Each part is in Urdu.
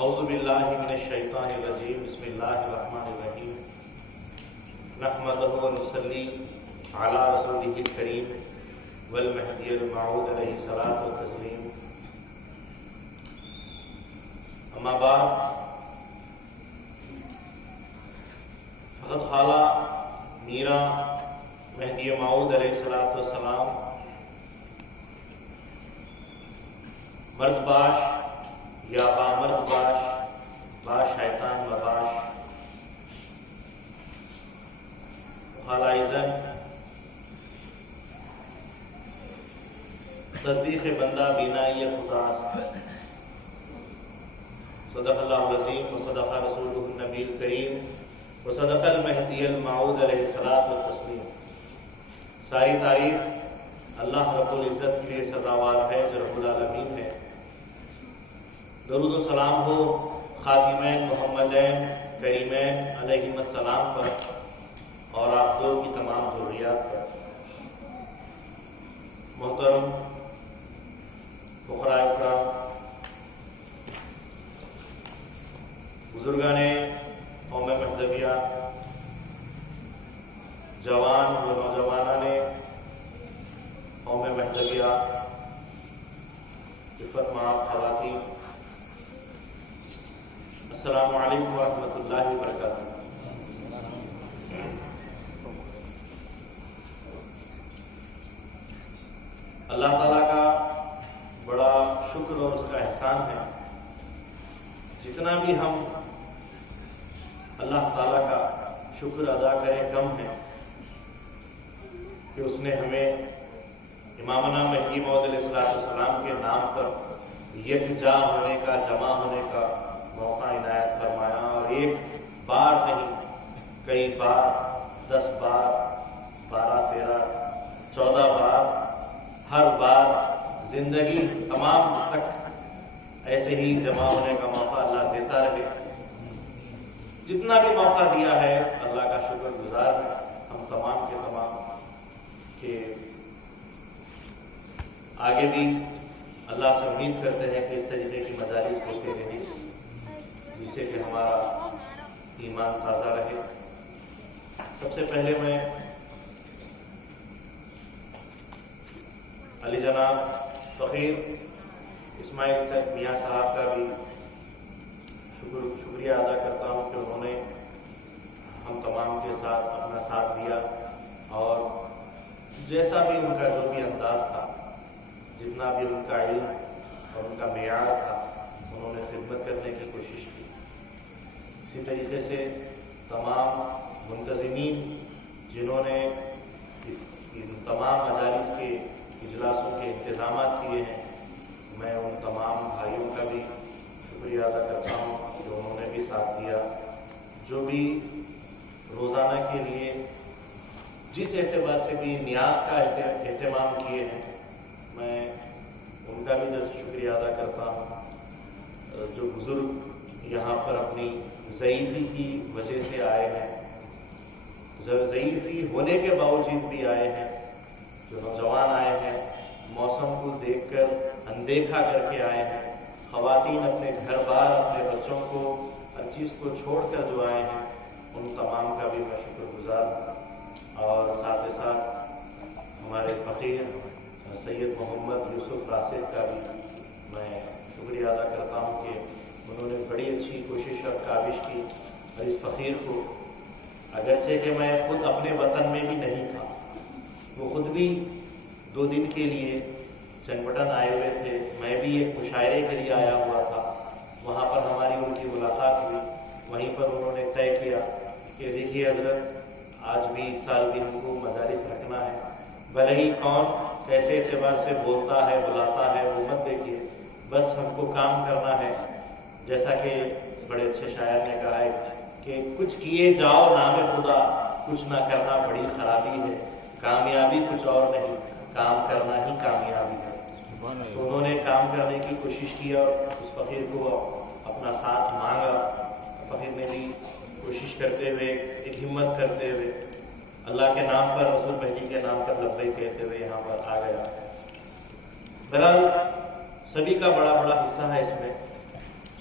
اعوذ باللہ من الشیطان الرجیم بسم اللہ الرحمن الرحیم نحمدہ ونصلی علی رسولہ الکریم والمہدی الموعود علیہ الصلاۃ والتسلیم اما بعد فقد قال میرا مہدی موعود علیہ الصلاۃ والسلام مرد باش یا بامرد باش باش شیطان و باش خالائزن تصدیق بندہ بینائی خداست صدق اللہ العظیم و صدق رسولہ النبی الکریم و صدق المہدی الموعود علیہ الصلاۃ والتسلیم۔ ساری تعریف اللہ رب العزت کے لیے سزاوار ہے جو رب العالمین ہے۔ درود و سلام ہو خاتمین محمدین کریمین علیہم السلام پر اور آپ دو کی تمام ذریات پر۔ محترم فقراء اکرام، بزرگان قوم مہدویہ، جوان و نوجوانان قوم مہدویہ، عفت مآب خواتین، السلام علیکم ورحمۃ اللہ وبرکاتہ۔ اللہ تعالیٰ کا بڑا شکر اور اس کا احسان ہے، جتنا بھی ہم اللہ تعالیٰ کا شکر ادا کریں کم ہے کہ اس نے ہمیں امامنا مہدی موعود علیہ السلام کے نام پر یکجا ہونے کا، جمع ہونے کا موقع عنایت فرمایا، اور ایک بار نہیں، کئی بار، 10 بار، 12، 13، 14 بار، ہر بار زندگی تمام تک ایسے ہی جمع ہونے کا موقع اللہ دیتا رہے۔ جتنا بھی موقع دیا ہے اللہ کا شکر گزار ہے ہم تمام کے تمام، کہ آگے بھی اللہ سے امید کرتے ہیں کہ اس طریقے کی مجالس ہوتے رہیں جس سے کہ ہمارا ایمان تازہ رہے۔ سب سے پہلے میں علی جناب فقیر اسماعیل صاحب میاں صاحب کا بھی شکریہ ادا کرتا ہوں کہ انہوں نے ہم تمام کے ساتھ اپنا ساتھ دیا، اور جیسا بھی ان کا جو بھی انداز تھا، جتنا بھی ان کا علم اور ان کا معیار تھا، انہوں نے خدمت کرنے کی کوشش کی۔ اسی طریقے سے تمام منتظمین جنہوں نے ان تمام مجالس کے اجلاسوں کے انتظامات کیے ہیں، میں ان تمام بھائیوں کا بھی شکریہ ادا کرتا ہوں کہ انہوں نے بھی ساتھ دیا۔ جو بھی روزانہ کے لیے جس اعتبار سے بھی نیاز کا اہتمام کیے ہیں، میں ان کا بھی شکریہ ادا کرتا ہوں۔ جو بزرگ یہاں پر اپنی ضعیفی کی وجہ سے آئے ہیں، ضعیفی ہونے کے باوجود بھی آئے ہیں، جو نوجوان آئے ہیں، موسم کو دیکھ کر اندیکھا کر کے آئے ہیں، خواتین اپنے گھر بار، اپنے بچوں کو، ہر چیز کو چھوڑ کر جو آئے ہیں، ان تمام کا بھی میں شکر گزار ہوں۔ اور ساتھ ہی ساتھ ہمارے فقیر سید محمد یوسف راشد کا بھی میں شکریہ ادا کرتا ہوں کہ انہوں نے بڑی اچھی کوشش اور کاوش کی، اور اس فقیر کو، اگرچہ کہ میں خود اپنے وطن میں بھی نہیں تھا، وہ خود بھی 2 دن کے لیے چنگ بٹن آئے ہوئے تھے، میں بھی ایک مشاعرے کے لیے آیا ہوا تھا، وہاں پر ہماری ان کی ملاقات ہوئی۔ وہیں پر انہوں نے طے کیا کہ دیکھیے حضرت، آج بھی اس سال بھی ہم کو مجالس رکھنا ہے، بھلے ہی کون کیسے اعتبار سے بولتا ہے، بلاتا ہے، وہ مت دیکھیے، بس ہم کو کام کرنا ہے۔ جیسا کہ بڑے اچھے شاعر نے کہا ہے کہ کچھ کیے جاؤ نام خدا، کچھ نہ کرنا بڑی خرابی ہے، کامیابی کچھ اور نہیں، کام کرنا ہی کامیابی ہے۔ تو انہوں نے کام کرنے کی کوشش کی اور اس فقیر کو اپنا ساتھ مانگا۔ فقیر نے بھی کوشش کرتے ہوئے، ایک ہمت کرتے ہوئے، اللہ کے نام پر، رسول مہدی کے نام پر لبیک کہتے ہوئے یہاں پر آ گیا۔ بہرحال سبھی کا بڑا بڑا حصہ ہے اس میں۔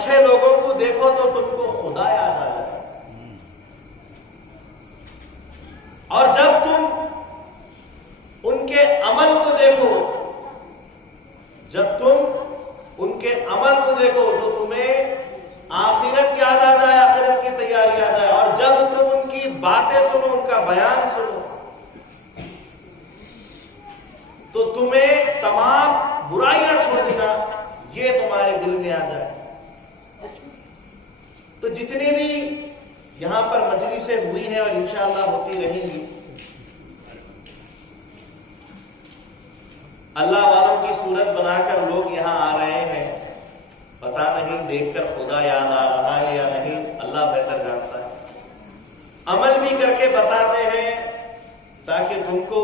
اچھے لوگوں کو دیکھو تو تم کو خدا یاد آ جائے، اور جب تم ان کے عمل کو دیکھو، جب تم ان کے عمل کو دیکھو تو تمہیں آخرت یاد آ جائے، آخرت کی تیاری آ جائے، اور جب تم ان کی باتیں سنو، ان کا بیان سنو، تو تمہیں تمام برائیاں چھوڑ دینا یہ تمہارے دل میں آ جائے۔ تو جتنی بھی یہاں پر مجلسیں ہوئی ہیں اور انشاءاللہ ہوتی رہیں گی، اللہ والوں کی صورت بنا کر لوگ یہاں آ رہے ہیں، پتہ نہیں دیکھ کر خدا یاد آ رہا ہے یا نہیں، اللہ بہتر جانتا ہے۔ عمل بھی کر کے بتاتے ہیں تاکہ تم کو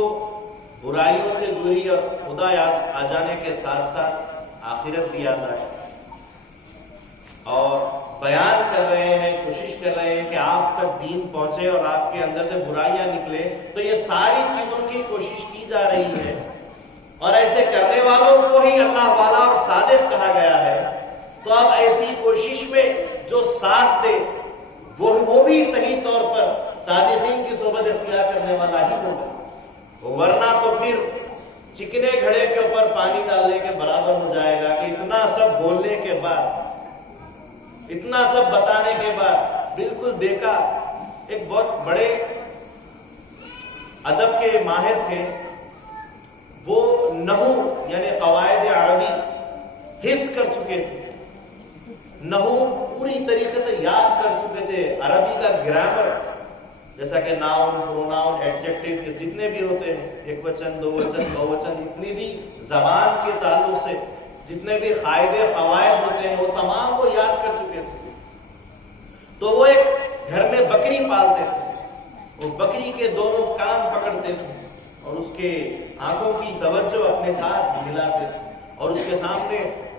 برائیوں سے دوری اور خدا یاد آ جانے کے ساتھ ساتھ آخرت بھی یاد آئے، اور بیان کر رہے ہیں، کوشش کر رہے ہیں کہ آپ تک دین پہنچے اور آپ کے اندر سے برائیاں نکلے۔ تو یہ ساری چیزوں کی کوشش کی جا رہی ہے، اور ایسے کرنے والوں کو ہی اللہ والا اور صادق کہا گیا ہے۔ تو اب ایسی کوشش میں جو ساتھ دے وہ بھی صحیح طور پر صادقین کی صحبت اختیار کرنے والا ہی ہوگا، ورنہ تو پھر چکنے گھڑے کے اوپر پانی ڈالنے کے برابر ہو جائے گا کہ اتنا سب بولنے کے بعد، اتنا سب بتانے کے بعد بالکل بیکار۔ ایک بہت بڑے ادب کے ماہر تھے، وہ نحو یعنی قواعد عربی حفظ کر چکے تھے، نحو پوری طریقے سے یاد کر چکے تھے، عربی کا گرامر جیسا کہ ناؤن، پروناؤن، ایڈجیکٹو جتنے بھی ہوتے ہیں، ایک وچن، دو وچن، بہو وچن، جتنی بھی زبان کے تعلق سے جتنے بھی قاعدے قواعد ہوتے ہیں وہ تمام وہ یاد کر چکے تھے۔ تو وہ ایک گھر میں بکری پالتے تھے، وہ بکری کے دونوں کان پکڑتے تھے اور اس کے آنکھوں کی توجہ اپنے ساتھ ملاتے تھے، اور اس کے سامنے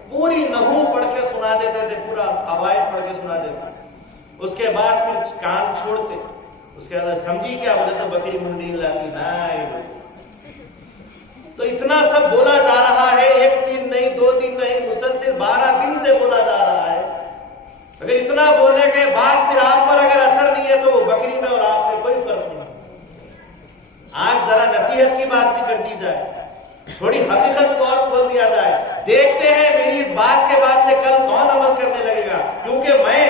پوری نحو پڑھ کے سنا دیتے تھے، پورا قواعد پڑھ کے سنا دیتے تھے۔ اس کے بعد پھر کان چھوڑتے، اس کے بعد سمجھی کیا؟ بولے تو بکری منڈی ہلاتی نہیں۔ تو اتنا سب بولا جا رہا ہے، ایک دن نہیں، دو دن نہیں، مسلسل 12 دن سے بولا جا رہا ہے۔ اگر اتنا بولنے کے بعد پھر آپ پر اگر اثر نہیں ہے تو وہ بکری میں اور آپ میں کوئی فرق نہیں۔ آج ذرا نصیحت کی بات بھی کر دی جائے، تھوڑی حقیقت کو اور کھول دیا جائے، دیکھتے ہیں میری اس بات کے بعد سے کل کون عمل کرنے لگے گا، کیونکہ میں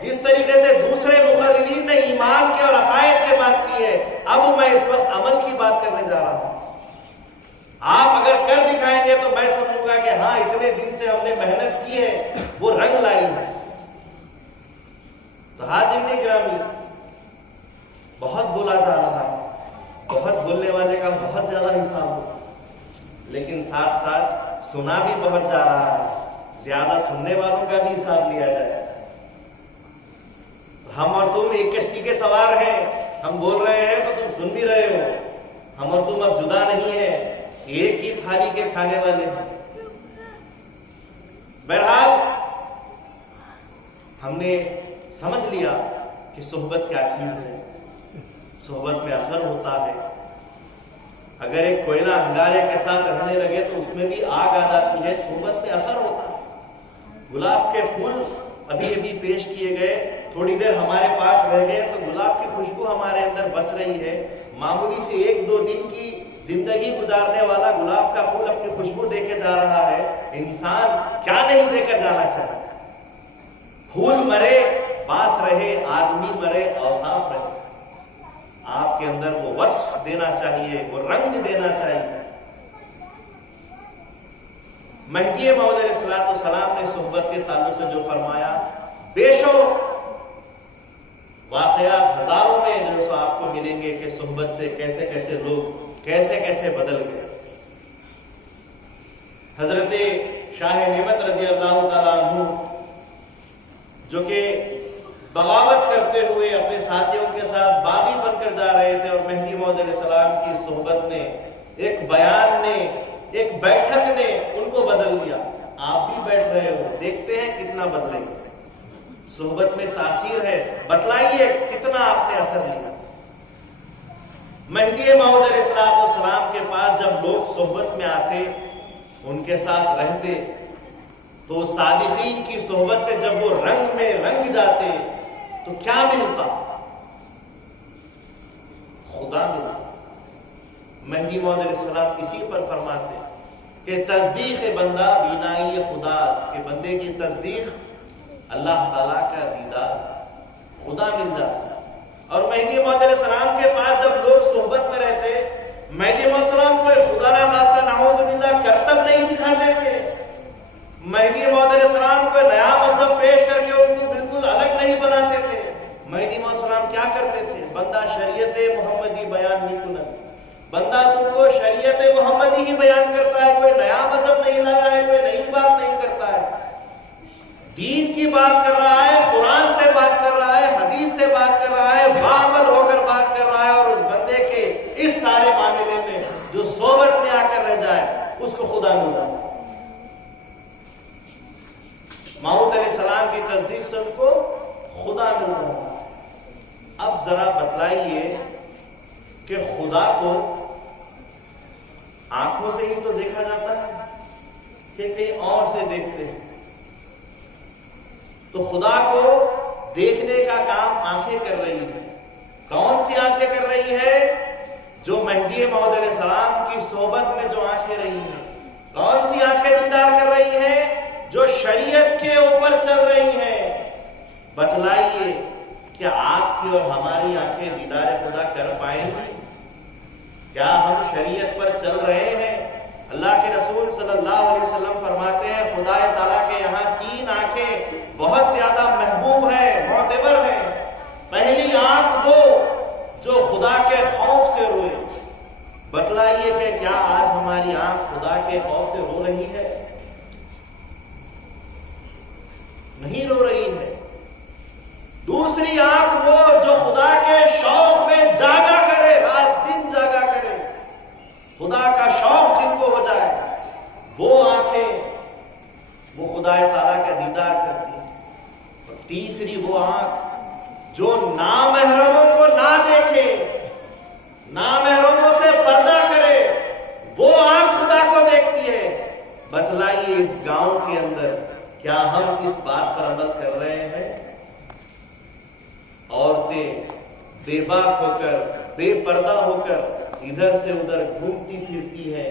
جس طریقے سے دوسرے مقررین نے ایمان کے اور عقائد کے بات کی ہے، اب میں اس وقت عمل کی بات کرنے جا رہا ہوں۔ آپ اگر کر دکھائیں گے تو میں سمجھوں گا کہ ہاں اتنے دن سے ہم نے محنت کی ہے، وہ رنگ لائی ہے۔ تو حاضرین گرامی، بہت بولا جا رہا ہے، بہت بولنے والے کا بہت زیادہ حساب ہوگا، لیکن ساتھ ساتھ سنا بھی بہت جا رہا ہے، زیادہ سننے والوں کا بھی حساب لیا جائے۔ ہم اور تم ایک کشتی کے سوار ہیں، ہم بول رہے ہیں تو تم سن بھی رہے ہو، ہم اور تم اب جدا نہیں ہیں، ایک ہی تھالی کے کھانے والے ہیں۔ بہرحال ہم نے سمجھ لیا کہ صحبت کیا چیز ہے، صحبت میں اثر ہوتا ہے۔ اگر ایک کوئلہ انگارے کے ساتھ رہنے لگے تو اس میں بھی آگ آ جاتی ہے، صحبت میں اثر ہوتا ہے۔ گلاب کے پھول ابھی پیش کیے گئے، تھوڑی دیر ہمارے پاس رہ گئے تو گلاب کی خوشبو ہمارے اندر بس رہی ہے۔ معمولی سے 1-2 دن کی زندگی گزارنے والا گلاب کا پھول اپنی خوشبو دے کے جا رہا ہے، انسان کیا نہیں دے کر جانا چاہے؟ پھول مرے پاس رہے، آدمی مرے اوصاف رہے۔ آپ کے اندر وہ وصف دینا چاہیے، وہ رنگ دینا چاہیے۔ مہدی موعود علیہ السلام نے صحبت کے تعلق سے جو فرمایا، بے شمار واقعات ہزاروں میں جو سو آپ کو ملیں گے کہ صحبت سے کیسے کیسے لوگ کیسے کیسے بدل گئے۔ حضرت شاہ نعمت رضی اللہ تعالیٰ عنہ جو کہ بغاوت کرتے ہوئے اپنے ساتھیوں کے ساتھ باغی بن کر جا رہے تھے، اور مہدی موعود علیہ السلام کی صحبت نے، ایک بیان نے، ایک بیٹھک نے ان کو بدل دیا۔ آپ بھی بیٹھ رہے ہو، دیکھتے ہیں کتنا بدلے گا۔ صحبت میں تاثیر ہے، بتلائیے کتنا آپ نے اثر لیا۔ مہدی موعود علیہ السلام کے پاس جب لوگ صحبت میں آتے، ان کے ساتھ رہتے، تو صادقین کی صحبت سے جب وہ رنگ میں رنگ جاتے تو کیا ملتا؟ خدا ملتا۔ مہدی موعود علیہ السلام اسی پر فرماتے کہ تصدیق بندہ بینائی خدا، کہ بندے کی تصدیق اللہ تعالیٰ کا دیدار، خدا مل جاتا۔ اور مہدی موعود علیہ السلام کے پاس جب لوگ صحبت میں رہتے، مہدی موعود علیہ السلام کوئی خدا نہ خواستہ نعوذ باللہ کرتب نہیں دکھاتے تھے، مہدی موعود علیہ السلام کو نیا مذہب پیش کر کے ان کو بالکل الگ نہیں بناتے تھے۔ مہدی موعود علیہ السلام کیا کرتے تھے؟ بندہ شریعت محمدی بیان نہیں کنن، بندہ تم کو شریعت محمدی ہی بیان کرتا ہے، کوئی نیا مذہب نہیں لایا ہے، کوئی نئی بات نہیں کرتا ہے، دین کی بات کر رہا ہے، قرآن سے بات کر رہا ہے، حدیث سے بات کر رہا ہے، باعمل ہو کر بات کر رہا ہے، اور اس بندے کے اس سارے معاملے میں جو صحبت میں آ کر رہ جائے اس کو خدا مل جائے۔ موعود علیہ السلام کی تصدیق سے ان کو خدا مل رہا۔ اب ذرا بتلائیے کہ خدا کو آنکھوں سے ہی تو دیکھا جاتا ہے کہ کہیں اور سے دیکھتے ہیں؟ تو خدا کو دیکھنے کا کام آنکھیں کر رہی ہے۔ کون سی آنکھیں کر رہی ہے؟ جو مہدی موعود علیہ السلام کی صحبت میں جو آنکھیں رہی ہیں۔ کون سی آنکھیں دیدار کر رہی ہیں؟ جو شریعت کے اوپر چل رہی ہیں۔ بتلائیے کیا آپ کی اور ہماری آنکھیں دیدار خدا کر پائیں گی؟ کیا ہم شریعت پر چل رہے ہیں؟ اللہ کے رسول صلی اللہ علیہ وسلم فرماتے ہیں خدا تعالیٰ کے یہاں 3 آنکھیں بہت زیادہ محبوب ہیں، معتبر ہیں۔ پہلی آنکھ وہ جو خدا کے خوف سے روئے۔ بتلائیے کہ کیا آج ہماری آنکھ خدا کے خوف سے رو رہی ہے؟ نہیں رو رہی ہے۔ دوسری آنکھ وہ جو خدا کے شوق میں جاگا کرے، رات دن جاگا کرے، خدا کا شوق جن کو ہو جائے، وہ آنکھیں وہ خدا تعالیٰ کا دیدار کرتی ہیں۔ اور تیسری وہ آنکھ جو نامحرموں کو نہ دیکھے، نامحرموں سے پردہ کرے، وہ آنکھ خدا کو دیکھتی ہے۔ بتلائیے اس گاؤں کے اندر کیا ہم اس بات پر عمل کر رہے ہیں؟ عورتیں بے باک ہو کر، بے پردہ ہو کر ادھر سے ادھر گھومتی پھرتی ہیں۔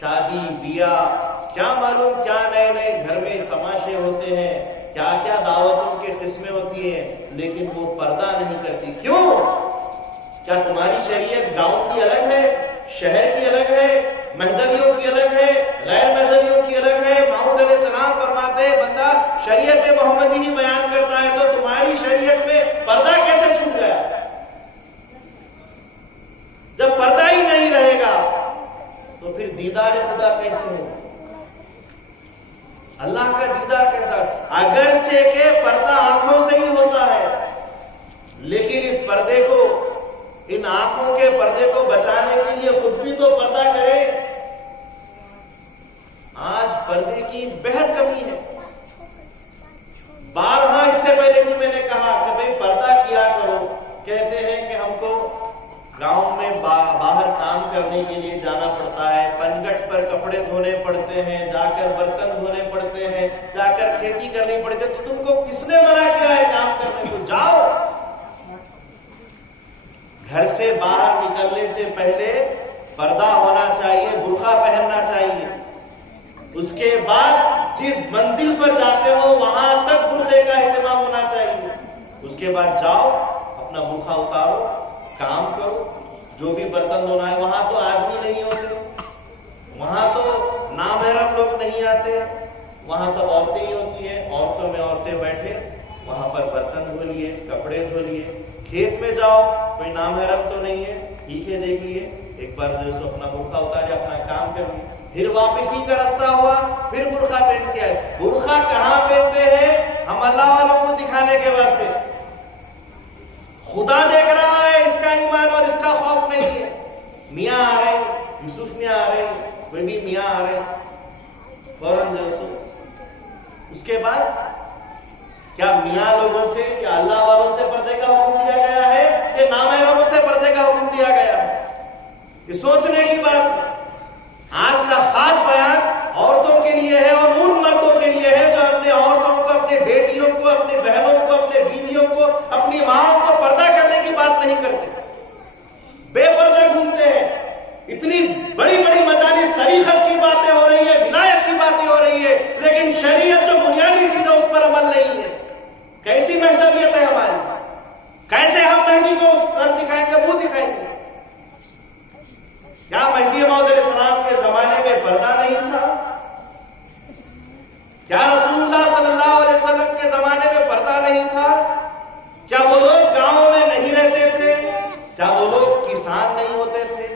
شادی بیاہ کیا معلوم کیا نئے نئے گھر میں تماشے ہوتے ہیں، کیا کیا دعوتوں کے قسمیں ہوتی ہیں، لیکن وہ پردہ نہیں کرتی۔ کیوں؟ کیا تمہاری شریعت گاؤں کی الگ ہے، شہر کی الگ ہے، مہدویوں کی الگ ہے، غیر مہدویوں کی الگ ہے؟ موعود علیہ السلام فرماتے ہیں بندہ شریعت محمدی ہی بیان کرتا ہے تو تمہاری شریعت میں پردہ کیسے چھوٹ گیا؟ جب پردہ ہی نہیں رہے گا تو پھر دیدار خدا کیسے ہو؟ اللہ کا دیدار کیسا؟ اگرچہ کہ پردہ آنکھوں سے ہی ہوتا ہے، لیکن اس پردے کو، ان آنکھوں کے پردے کو بچانے کے لیے خود بھی تو پردہ کرے۔ آج پردے کی بہت کمی ہے۔ بارہا اس سے پہلے بھی میں نے کہا کہ بھئی پردہ کیا کرو۔ کہتے ہیں کہ ہم کو گاؤں میں باہر کام کرنے کے لیے جانا پڑتا ہے، پنگٹ پر کپڑے دھونے پڑتے ہیں، جا کر برتن دھونے پڑتے ہیں، جا کر کھیتی کرنی پڑتی ہے، تو تم کو کس نے منع کیا ہے کام کرنے کو؟ جاؤ۔ گھر سے باہر نکلنے سے پہلے پردہ ہونا چاہیے، برقع پہننا چاہیے۔ اس کے بعد جس منزل پر جاتے ہو وہاں تک برقعے کا اہتمام ہونا چاہیے۔ اس کے بعد جاؤ، اپنا برقع اتارو، کام کرو، جو بھی برتن دھونا ہے۔ وہاں تو آدمی نہیں ہوتے، وہاں تو نامحرم لوگ نہیں آتے، وہاں سب عورتیں ہی ہوتی ہیں۔ عورتوں میں عورتیں بیٹھے، وہاں پر برتن دھو لیے، کپڑے دھو لیے۔ کھیت میں جاؤ، کوئی نامحرم تو نہیں ہے، ٹھیک ہے، دیکھ لیے، ایک بار جو سو اپنا برقع اتارے، اپنا کام کر لیے۔ پھر واپسی کا رستہ ہوا، پھر برقع پہن کے آئے۔ برقع کہاں پہنتے ہیں؟ ہم اللہ والوں کو دکھانے کے واسطے۔ خدا دیکھ رہا ہے اس کا ایمان اور اس کا خوف نہیں ہے۔ میاں آ رہے، یوسف میاں آ رہے، کوئی بھی میاں آ رہے، فوراً یوسف۔ اس کے بعد کیا میاں لوگوں سے، کیا اللہ والوں سے پردے کا حکم دیا گیا ہے کہ نامحرموں سے پردے کا حکم دیا گیا ہے؟ یہ سوچنے کی بات ہے۔ آج کا خاص بیان عورتوں کے لیے ہے اور ان مردوں کے لیے ہیں جو اپنے عورتوں کو، اپنے بیٹیوں کو، اپنی بہنوں کو، اپنے بیویوں کو، اپنی ماں کو پردہ کرنے کی بات نہیں کرتے، بے پردہ گھومتے ہیں. اتنی بڑی بڑی مجالس طریقت کی باتیں ہو رہی ہے، ولایت کی باتیں ہو رہی ہے، لیکن شریعت جو بنیادی چیز ہے اس پر عمل نہیں ہے. کیسی مہذبیت ہے ہماری؟ کیسے ہم مہدی کو سر دکھائیں گے، منہ دکھائیں گے؟ کیا مہدی موعود علیہ السلام کے زمانے میں پردہ نہیں تھا؟ کیا رسول اللہ صلی اللہ علیہ وسلم کے زمانے میں پردہ نہیں تھا؟ کیا وہ لوگ گاؤں میں نہیں رہتے تھے؟ کیا وہ لوگ کسان نہیں ہوتے تھے؟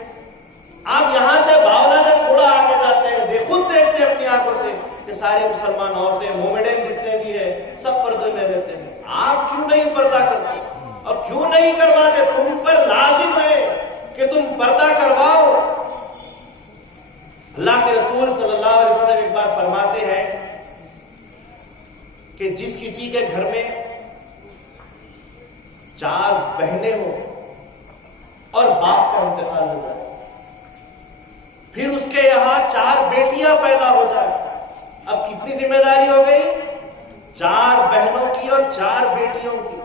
آپ یہاں سے باولا سے تھوڑا آگے جاتے ہیں، خود دیکھتے ہیں اپنی آنکھوں سے کہ سارے مسلمان عورتیں، مومڈن جتنے بھی ہیں، سب پردے میں رہتے ہیں. آپ کیوں نہیں پردہ کرتے اور کیوں نہیں کرواتے؟ تم پر لازم ہے کہ تم پردہ کرواؤ. اللہ کے رسول صلی اللہ علیہ وسلم ایک بار فرماتے ہیں کہ جس کسی کے گھر میں 4 بہنیں ہوں اور باپ کا انتقال ہو جائے، پھر اس کے یہاں 4 بیٹیاں پیدا ہو جائیں، اب کتنی ذمہ داری ہو گئی؟ 4 بہنوں کی اور 4 بیٹیوں کی.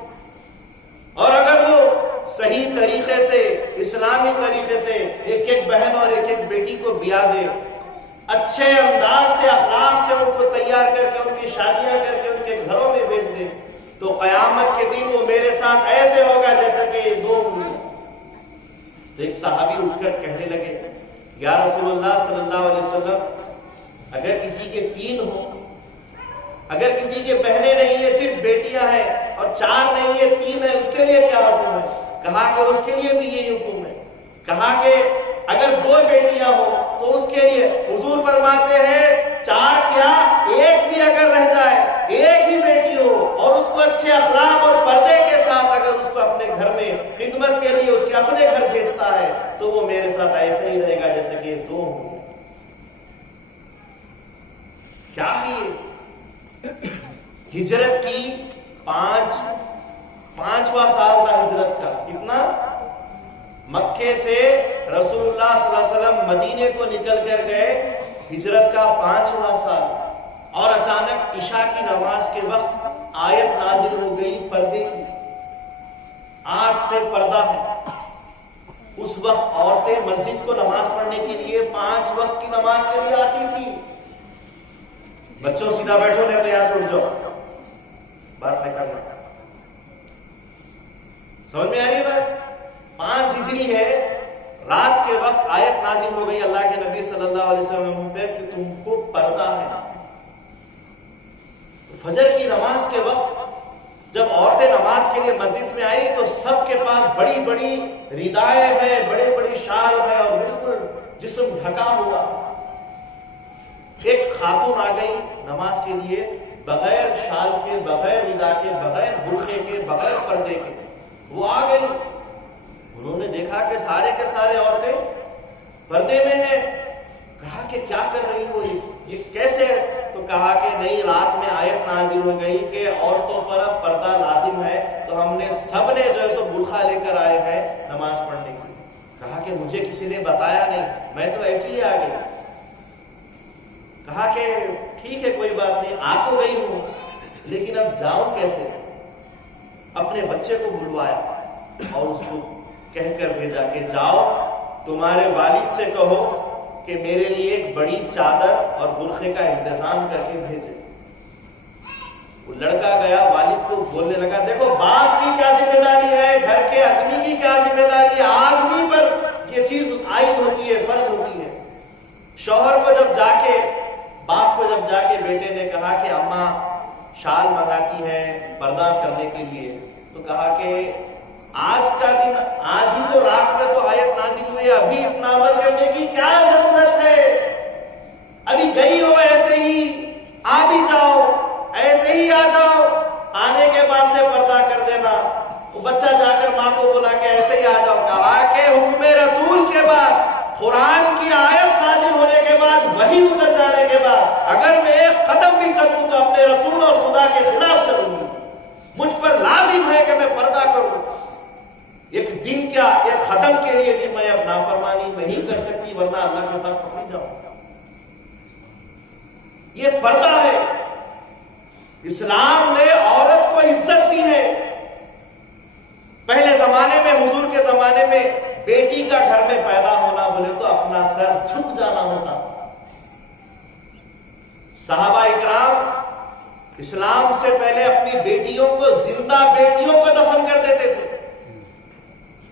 اور اگر وہ صحیح طریقے سے، اسلامی طریقے سے ایک ایک بہن اور ایک ایک بیٹی کو بیاہ دے، اچھے انداز سے، اخلاق سے ان کو تیار کر کے، ان کی شادیاں کر کے ان کے گھروں میں بھیج دے، تو قیامت کے دن وہ میرے ساتھ ایسے ہوگا جیسا کہ یہ 2 انگلیاں. تو ایک صحابی اٹھ کر کہنے لگے، یا رسول اللہ صلی اللہ علیہ وسلم، اگر کسی کے 3 ہوں، اگر کسی کے بہنیں نہیں ہیں، صرف بیٹیاں ہیں، اور 4 نہیں ہے 3 ہے، اس کے لیے کیا حکم ہے؟ کہا کہ اس کے لیے بھی یہی حکم ہے. کہا کہ اگر 2 بیٹیاں ہوں تو اس کے لیے حضور فرماتے ہیں 4 کیا، 1 بھی اگر رہ جائے، 1 ہی بیٹی ہو اور اس کو اچھے اخلاق اور پردے کے ساتھ اگر اس کو اپنے گھر میں خدمت کے لیے اس کے اپنے گھر بھیجتا ہے تو وہ میرے ساتھ ایسے ہی رہے گا جیسے کہ 2 ہوں. کیا ہے یہ؟ ہجرت کی 5واں سال کا ہجرت کا. کتنا؟ مکے سے رسول اللہ صلی اللہ علیہ وسلم مدینے کو نکل کر گئے، ہجرت کا 5واں سال. اور اچانک عشاء کی نماز کے وقت آیت نازل ہو گئی پردے کی. آج سے پردہ ہے. اس وقت عورتیں مسجد کو نماز پڑھنے کے لیے 5 وقت کی نماز کے لیے آتی تھی. بچوں سیدھا بیٹھو، نہیں تو یہاں سے اٹھ جاؤ، بات نہیں کرنا. سمجھ میں آ رہی ہے بات؟ 5 ہجری ہے، رات کے وقت آیت نازل ہو گئی اللہ کے نبی صلی اللہ علیہ وسلم پہ کہ تم کو پردہ ہے. فجر کی نماز کے وقت جب عورتیں نماز کے لیے مسجد میں آئی تو سب کے پاس بڑی بڑی ردائیں ہیں، بڑے بڑی شال ہے اور بالکل جسم ڈھکا ہوا. ایک خاتون آ گئی نماز کے لیے بغیر شال کے، بغیر ردا کے، بغیر برقعے کے، بغیر پردے کے. وہ آ گئی، انہوں نے دیکھا کہ سارے کے سارے عورتیں پردے میں ہیں. کہا کہ کیا کر رہی ہو، یہ کیسے؟ تو کہا کہ نہیں، رات میں آیت نازل ہو گئی کہ عورتوں پر اب پردہ لازم ہے، تو ہم نے سب نے جو ہے سو برقع لے کر آئے ہیں نماز پڑھنے کے لیے. کہا کہ مجھے کسی نے بتایا نہیں، میں تو ایسے ہی آ گئی. کہا کہ ٹھیک ہے کوئی بات نہیں، آ تو گئی ہوں لیکن اب جاؤں کیسے؟ اپنے بچے کو بلوایا اور اس کو کہہ کر بھیجا کہ جاؤ تمہارے والد سے کہو کہ میرے لیے ایک بڑی چادر اور برقعے کا انتظام کر کے بھیجے. وہ لڑکا گیا، والد کو بولنے لگا دیکھو باپ کی کیا ذمہ داری ہے، گھر کے آدمی کی کیا ذمہ داری ہے، آدمی پر یہ چیز عائد ہوتی ہے، فرض ہوتی ہے. شوہر کو جب جا کے، باپ کو جب جا کے بیٹے نے کہا کہ اماں شال منگاتی ہے پردہ کرنے کے لیے، تو کہا کہ آج کا دن، آج ہی تو رات میں تو آیت نازل ہوئی ہے، ابھی اتنا عمل کرنے کی کیا ضرورت ہے؟ ابھی گئی ہو ایسے ہی آ بھی جاؤ، ایسے ہی آ جاؤ، آنے کے بعد سے پردہ کر دینا. وہ بچہ جا کر ماں کو بولا کہ ایسے ہی آ جاؤ. کہا کہ حکم رسول کے بعد، قرآن کی آیت نازل ہونے کے بعد، وحی اتر جانے کے بعد اگر میں ایک قدم بھی چلوں تو اپنے رسول اور خدا کے خلاف چلوں گی. مجھ پر لازم ہے کہ میں پردہ کروں. ایک دن کیا، ایک قدم کے لیے بھی میں اب نافرمانی نہیں کر سکتی، ورنہ اللہ کے پاس پکڑی جاؤں. یہ پردہ ہے. اسلام نے عورت کو عزت دی ہے. پہلے زمانے میں، حضور کے زمانے میں بیٹی کا گھر میں پیدا ہونا بولے تو اپنا سر جھک جانا ہوتا. صحابہ اکرام اسلام سے پہلے اپنی بیٹیوں کو، زندہ بیٹیوں کو دفن کر دیتے تھے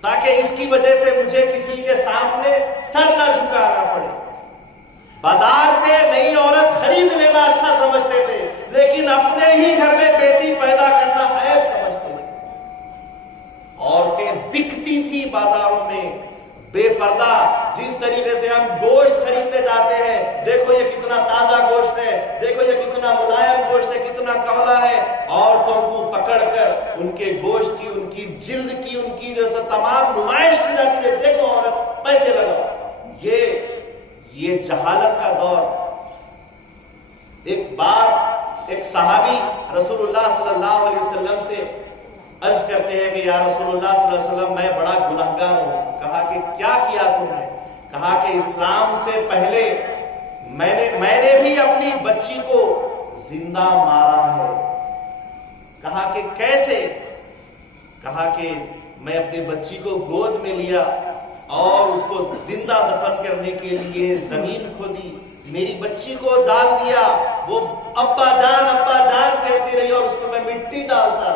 تاکہ اس کی وجہ سے مجھے کسی کے سامنے سر نہ جھکانا پڑے. بازار سے نئی عورت خرید لینا اچھا سمجھتے تھے، لیکن اپنے ہی گھر میں بیٹی پیدا کرنا عیب سمجھتے تھے. عورتیں بکتی تھی بازاروں میں بے پردہ. جس طریقے سے ہم گوشت خریدنے جاتے ہیں، دیکھو یہ کتنا تازہ گوشت ہے، دیکھو یہ کتنا ملائم گوشت ہے، کتنا کولا ہے. عورتوں کو پکڑ کر ان کے گوشت کی، ان کی جلد کی، ان کی جیسے تمام نمائش کی جاتی ہے. دیکھو عورت، پیسے لگاؤ. یہ جہالت کا دور. ایک بار ایک صحابی رسول اللہ صلی اللہ علیہ وسلم سے عرض کرتے ہیں کہ یا رسول اللہ صلی اللہ علیہ وسلم میں بڑا گنہگار ہوں. کہا کہ کیا کیا تم نے؟ کہا کہ اسلام سے پہلے میں نے بھی اپنی بچی کو زندہ مارا ہے. کہا کہ کیسے؟ کہا کہ میں اپنی بچی کو گود میں لیا اور اس کو زندہ دفن کرنے کے لیے زمین کھودی، میری بچی کو ڈال دیا. وہ ابا جان کہتی رہی اور اس کو میں مٹی ڈالتا.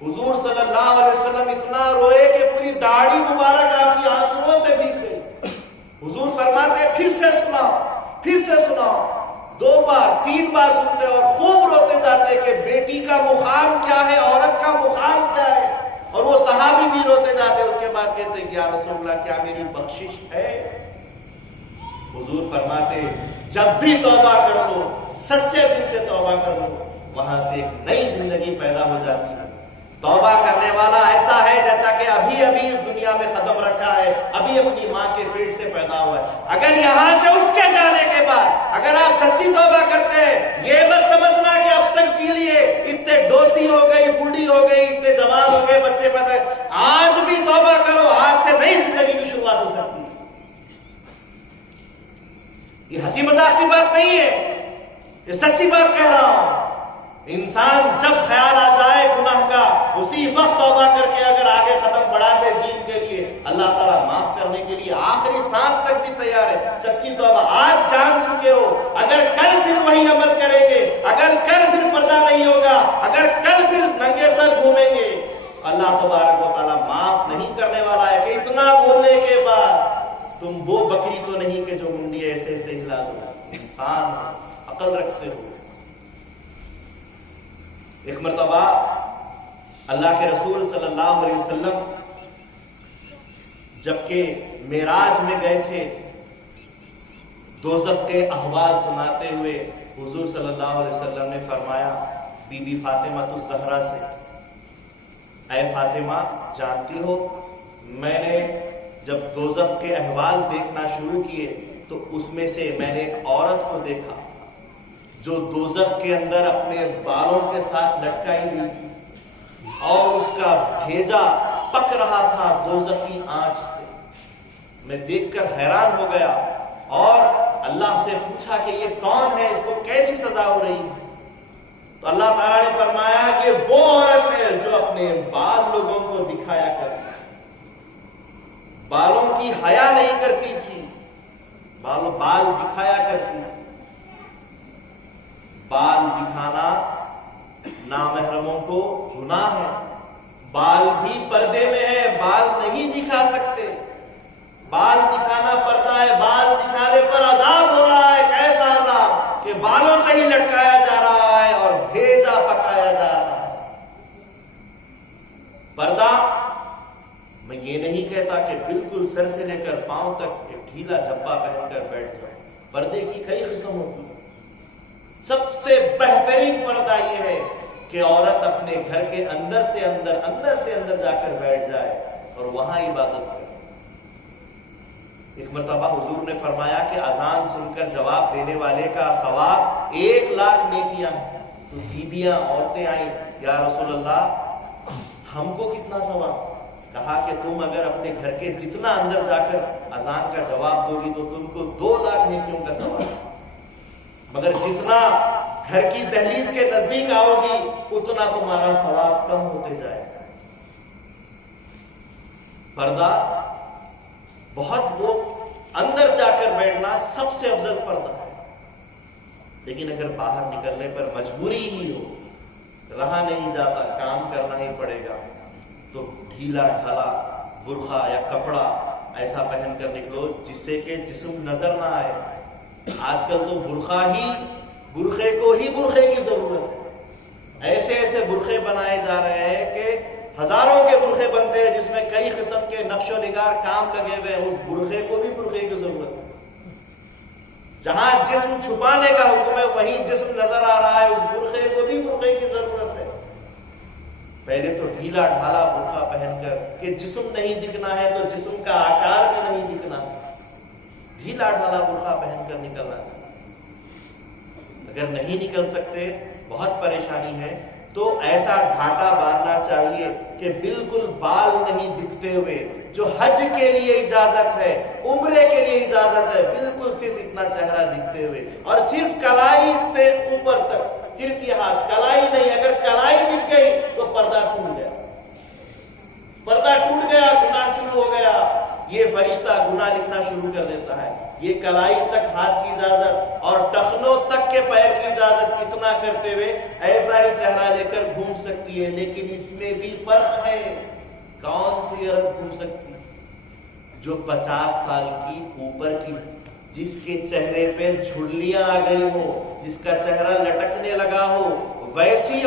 حضور صلی اللہ علیہ وسلم اتنا روئے کہ پوری داڑھی مبارک آپ کی آنسوؤں سے بھیگ گئی. حضور فرماتے پھر سے سناؤ. 2 بار 3 بار سنتے اور خوب روتے جاتے کہ بیٹی کا مقام کیا ہے، عورت کا مقام کیا ہے. اور وہ صحابی بھی روتے جاتے. اس کے بعد کہتے کہ یا رسول اللہ کیا میری بخشش ہے؟ حضور فرماتے جب بھی توبہ کر لو، سچے دل سے توبہ کر لو، وہاں سے ایک نئی زندگی پیدا ہو جاتی ہے. توبہ کرنے والا ایسا ہے جیسا کہ ابھی اس دنیا میں قدم رکھا ہے، ابھی اپنی ماں کے پیٹ سے پیدا ہوا ہے. اگر یہاں سے اٹھ کے جانے کے بعد اگر آپ سچی توبہ کرتے ہیں، یہ مت سمجھنا کہ اب تک جی لیے، اتنے ڈوسی ہو گئی، بوڑھی ہو گئی، اتنے جوان ہو گئے، بچے پیدا. آج بھی توبہ کرو، آج سے نئی زندگی کی شروعات ہو سکتی ہے. یہ ہنسی مذاق کی بات نہیں ہے، یہ سچی بات کہہ رہا ہوں. انسان جب خیال آ جائے گناہ کا، اسی وقت توبہ کر کے اگر آگے قدم بڑھا دے دین کے لیے، اللہ تعالیٰ معاف کرنے کے لیے آخری سانس تک بھی تیار ہے. سچی توبہ. آج جان چکے ہو، اگر کل پھر وہی عمل کریں گے، اگر کل پھر پردہ نہیں ہوگا، اگر کل پھر ننگے سر گھومیں گے، اللہ تبارک و تعالیٰ معاف نہیں کرنے والا ہے. کہ اتنا بولنے کے بعد تم وہ بکری تو نہیں کہ جو منڈی ایسے ہلا دو. انسان عقل رکھتے ہو. ایک مرتبہ اللہ کے رسول صلی اللہ علیہ وسلم جبکہ معراج میں گئے تھے، دوزخ کے احوال سناتے ہوئے حضور صلی اللہ علیہ وسلم نے فرمایا بی بی فاطمہ الزہرا سے، اے فاطمہ جانتی ہو میں نے جب دوزخ کے احوال دیکھنا شروع کیے تو اس میں سے میں نے ایک عورت کو دیکھا جو دوزخ کے اندر اپنے بالوں کے ساتھ لٹکائی ہوئی تھی اور اس کا بھیجا پک رہا تھا دوزخی آنچ سے. میں دیکھ کر حیران ہو گیا اور اللہ سے پوچھا کہ یہ کون ہے، اس کو کیسی سزا ہو رہی ہے؟ تو اللہ تعالیٰ نے فرمایا یہ وہ عورت ہے جو اپنے بال لوگوں کو دکھایا کرتی، بالوں کی حیا نہیں کرتی تھی، بال دکھایا کرتی تھی. بال دکھانا نامحرموں کو گناہ ہے. بال بھی پردے میں ہے، بال نہیں دکھا سکتے. بال دکھانا پڑتا ہے، بال دکھانے پر عذاب ہو رہا ہے. کیسا عذاب کہ بالوں سے ہی لٹکایا جا رہا ہے اور بھیجا پکایا جا رہا ہے. پردہ میں یہ نہیں کہتا کہ بالکل سر سے لے کر پاؤں تک ایک ڈھیلا جبہ پہن کر بیٹھ جاؤ. پردے کی کئی قسم ہوتی ہے. سب سے بہترین پردہ یہ ہے کہ عورت اپنے گھر کے اندر سے اندر جا کر بیٹھ جائے اور وہاں عبادت کرے. ایک مرتبہ حضور نے فرمایا کہ اذان سن کر جواب دینے والے کا ثواب 1,00,000 نیکیاں ہیں. تو بیویاں عورتیں آئیں، یا رسول اللہ ہم کو کتنا ثواب؟ کہا کہ تم اگر اپنے گھر کے جتنا اندر جا کر اذان کا جواب دو گی تو تم کو 2,00,000 نیکیوں کا ثواب، مگر جتنا گھر کی دہلیز کے نزدیک آؤ گی اتنا تمہارا ثواب کم ہوتے جائے گا۔ پردہ بہت، وہ اندر جا کر بیٹھنا سب سے افضل پردہ ہے، لیکن اگر باہر نکلنے پر مجبوری ہی ہو، رہا نہیں جاتا، کام کرنا ہی پڑے گا، تو ڈھیلا ڈھالا برقع یا کپڑا ایسا پہن کر نکلو جس سے کہ جسم نظر نہ آئے۔ آج کل تو برقعے کو ہی برقعے کی ضرورت ہے، ایسے ایسے برقعے بنائے جا رہے ہیں کہ ہزاروں کے برقعے بنتے ہیں جس میں کئی قسم کے نقش و نگار کام لگے ہوئے ہیں، اس برقعے کو بھی برقعے کی ضرورت ہے۔ جہاں جسم چھپانے کا حکم ہے وہیں جسم نظر آ رہا ہے، اس برقعے کو بھی برقعے کی ضرورت ہے۔ پہلے تو ڈھیلا ڈھالا برقع پہن کر کہ جسم نہیں دکھنا ہے تو جسم کا آکار بھی نہیں دکھنا ہے، ڈھیلا ڈھالا برقع پہن کر نکلنا چاہیے۔ اگر نہیں نکل سکتے، بہت پریشانی ہے، تو ایسا ڈھاٹا باندھنا چاہیے کہ بالکل بال نہیں دکھتے ہوئے، جو حج کے لیے اجازت ہے، عمرے کے لیے اجازت ہے، بالکل صرف اتنا چہرہ دکھتے ہوئے، اور صرف کلائی سے اوپر تک، صرف یہ ہاتھ، کلائی نہیں۔ اگر کلائی دکھ گئی تو پردہ ٹوٹ گیا، پردہ ٹوٹ گیا، گناہ شروع ہو گیا۔ یہ فرشتہ گناہ لکھنا شروع کر دیتا ہے۔ یہ کلائی تک ہاتھ کی اجازت اور ٹخنوں تک کے پیر کی اجازت، اتنا کرتے ہوئے ایسا ہی چہرہ لے کر گھوم سکتی ہے، لیکن اس میں بھی فرق ہے۔ کون سی عورت گھوم سکتی؟ جو 50 سال کی اوپر کی، جس کے چہرے پہ جھلیاں آ گئی ہو، جس کا چہرہ لٹکنے لگا ہو، ویسی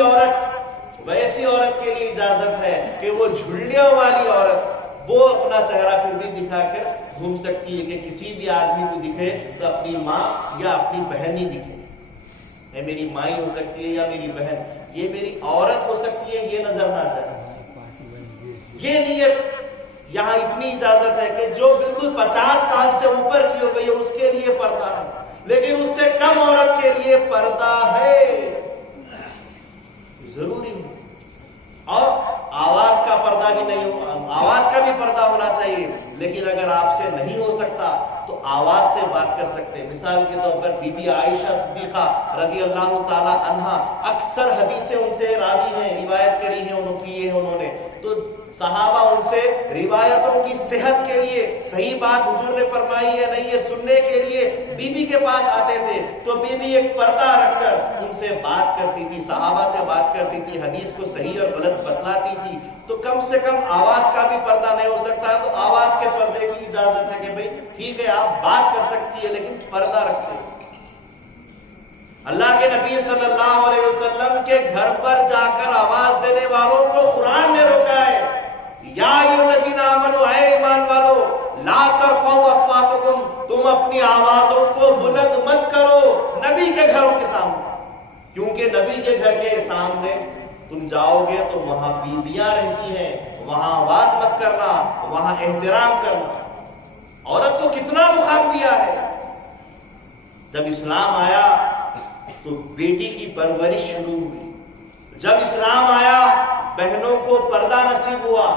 عورت کے لیے اجازت ہے کہ وہ جھلیاں والی عورت وہ اپنا چہرہ پھر بھی دکھا کر گھوم سکتی ہے، کہ کسی بھی آدمی کو دکھے تو اپنی ماں یا اپنی بہن ہی دکھے۔ یہ میری ماں ہی ہو سکتی ہے یا میری بہن، یہ میری عورت ہو سکتی ہے، یہ نظر نہ جائے۔ یہ نیت یہاں اتنی اجازت ہے کہ جو بالکل 50 سال سے اوپر کی ہو گئی ہے اس کے لیے پردہ ہے، لیکن اس سے کم عورت کے لیے پردہ ہے، ضروری ہے۔ اور آواز کا پردہ بھی نہیں ہو، آواز کا بھی پردہ ہونا چاہیے، لیکن اگر آپ سے نہیں ہو سکتا تو آواز سے بات کر سکتے ہیں۔ مثال کے طور پر بی بی عائشہ صدیقہ رضی اللہ تعالی عنہا، اکثر حدیثیں ان سے راوی ہیں، روایت کری ہیں انہوں نے، تو صحابہ ان سے روایتوں کی صحت کے لیے، صحیح بات حضور نے فرمائی ہے نہیں، یہ سننے کے لیے بی بی کے پاس آتے تھے، تو بی بی ایک پردہ رکھ کر ان سے بات کرتی تھی، صحابہ سے بات کرتی تھی، حدیث کو صحیح اور غلط بتلاتی تھی۔ تو کم سے کم آواز کا بھی پردہ نہیں ہو سکتا تو آواز کے پردے کی اجازت ہے کہ بھئی ٹھیک ہے آپ بات کر سکتی ہے لیکن پردہ رکھتے ہیں۔ اللہ کے نبی صلی اللہ علیہ وسلم کے گھر پر جا کر آواز دینے والوں کو قرآن نے روکا ہے، یا ایھا الذین آمنوا، اے ایمان والو، لا ترفعوا اصواتکم، تم اپنی آوازوں کو بلند مت کرو نبی کے گھروں کے سامنے، کیونکہ نبی کے گھر کے سامنے تم جاؤ گے تو وہاں بیویاں رہتی ہیں، وہاں آواز مت کرنا، وہاں احترام کرنا۔ عورت کو کتنا مقام دیا ہے۔ جب اسلام آیا تو بیٹی کی پرورش شروع ہوئی، جب اسلام آیا بہنوں کو پردہ نصیب ہوا،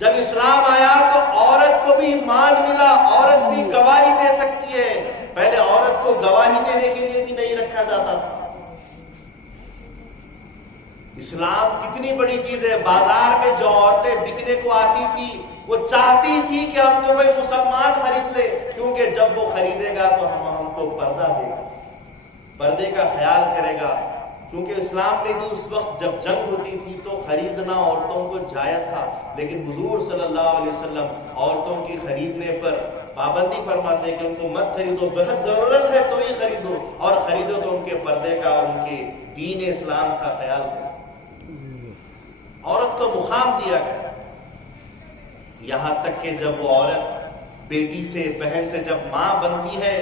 جب اسلام آیا تو عورت کو بھی مان ملا، عورت بھی گواہی دے سکتی ہے۔ پہلے عورت کو گواہی دینے کے لیے بھی نہیں رکھا جاتا تھا۔ اسلام کتنی بڑی چیز ہے۔ بازار میں جو عورتیں بکنے کو آتی تھی وہ چاہتی تھی کہ ہم کو کوئی مسلمان خرید لے، کیونکہ جب وہ خریدے گا تو ہم کو پردہ دے گا، پردے کا خیال کرے گا۔ کیونکہ اسلام میں بھی اس وقت جب جنگ ہوتی تھی تو خریدنا عورتوں کو جائز تھا، لیکن حضور صلی اللہ علیہ وسلم عورتوں کی خریدنے پر پابندی فرماتے کہ ان کو مت خریدو، بہت ضرورت ہے تو ہی خریدو، اور خریدو تو ان کے پردے کا اور ان کے دین اسلام کا خیال کرو۔ عورت کو مقام دیا گیا، یہاں تک کہ جب وہ عورت بیٹی سے، بہن سے جب ماں بنتی ہے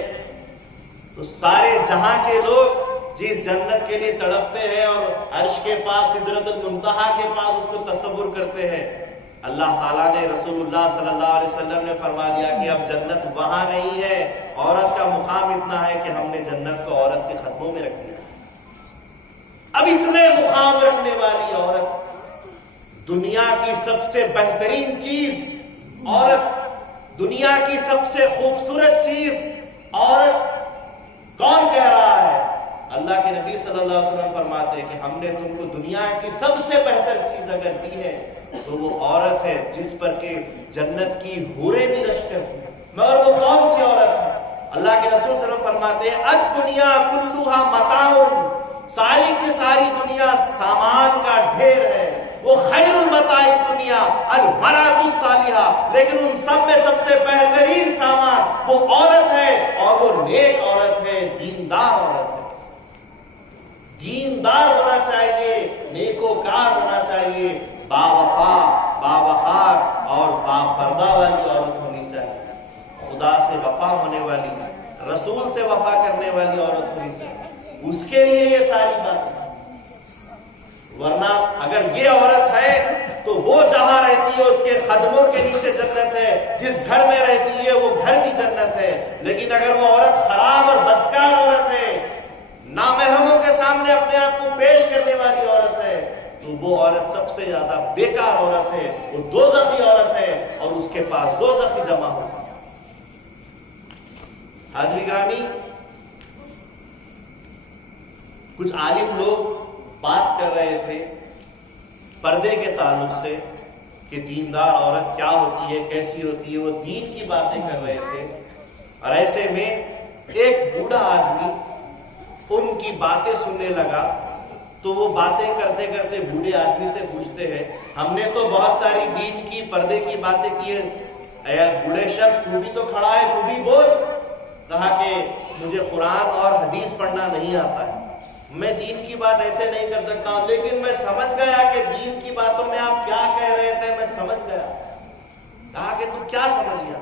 تو سارے جہاں کے لوگ جس جنت کے لیے تڑپتے ہیں اور عرش کے پاس سدرۃ المنتہا کے پاس اس کو تصور کرتے ہیں، اللہ تعالیٰ نے، رسول اللہ صلی اللہ علیہ وسلم نے فرما دیا کہ اب جنت وہاں نہیں ہے، عورت کا مقام اتنا ہے کہ ہم نے جنت کو عورت کے قدموں میں رکھ دیا۔ اب اتنے مقام رکھنے والی عورت، دنیا کی سب سے بہترین چیز عورت، دنیا کی سب سے خوبصورت چیز عورت، کون کہہ رہا ہے؟ اللہ کے نبی صلی اللہ علیہ وسلم فرماتے ہیں کہ ہم نے تم کو دنیا کی سب سے بہتر چیز اگر دی ہے تو وہ عورت ہے جس پر کہ جنت کی حوریں بھی رش کرتی ہیں. مگر وہ کون سی عورت ہے؟ اللہ کے رسول صلی اللہ علیہ وسلم فرماتے ہیں الدنیا کلھا متاع، ساری کی ساری دنیا سامان کا ڈھیر ہے. وہ خیر المتاع دنیا المرأۃ الصالحہ، لیکن ان سب میں سب سے بہترین سامان وہ عورت ہے، اور وہ نیک عورت ہے، دیندار عورت ہے. دیندار ہونا چاہیے، نیکوکار ہونا چاہیے، باوفا باوقار اور باپردہ والی عورت ہونی چاہیے. خدا سے وفا ہونے والی، رسول سے وفا کرنے والی عورت ہونی چاہیے. اس کے لیے یہ ساری بات. ورنہ اگر یہ عورت ہے تو وہ جہاں رہتی ہے اس کے قدموں کے نیچے جنت ہے، جس گھر میں رہتی ہے وہ گھر بھی جنت ہے. لیکن اگر وہ عورت خراب اور بدکار عورت ہے، نامحرموں کے سامنے اپنے آپ کو پیش کرنے والی عورت ہے، تو وہ عورت سب سے زیادہ بیکار عورت ہے، وہ دوزخی عورت ہے، اور اس کے پاس دوزخی جمع ہوگا. حاضرین گرامی، کچھ عالم لوگ بات کر رہے تھے پردے کے تعلق سے کہ دیندار عورت کیا ہوتی ہے، کیسی ہوتی ہے. وہ دین کی باتیں کر رہے تھے، اور ایسے میں ایک بوڑھا آدمی ان کی باتیں سننے لگا. تو وہ باتیں کرتے کرتے بوڑھے آدمی سے پوچھتے ہیں ہم نے تو بہت ساری دین کی پردے کی باتیں کی ہے، اے بوڑھے شخص تو بھی تو کھڑا ہے، تو بھی بول. کہا کہ مجھے قرآن اور حدیث پڑھنا نہیں آتا ہے، میں دین کی بات ایسے نہیں کر سکتا ہوں، لیکن میں سمجھ گیا کہ دین کی باتوں میں آپ کیا کہہ رہے تھے، میں سمجھ گیا. کہا کہ تو کیا سمجھ گیا؟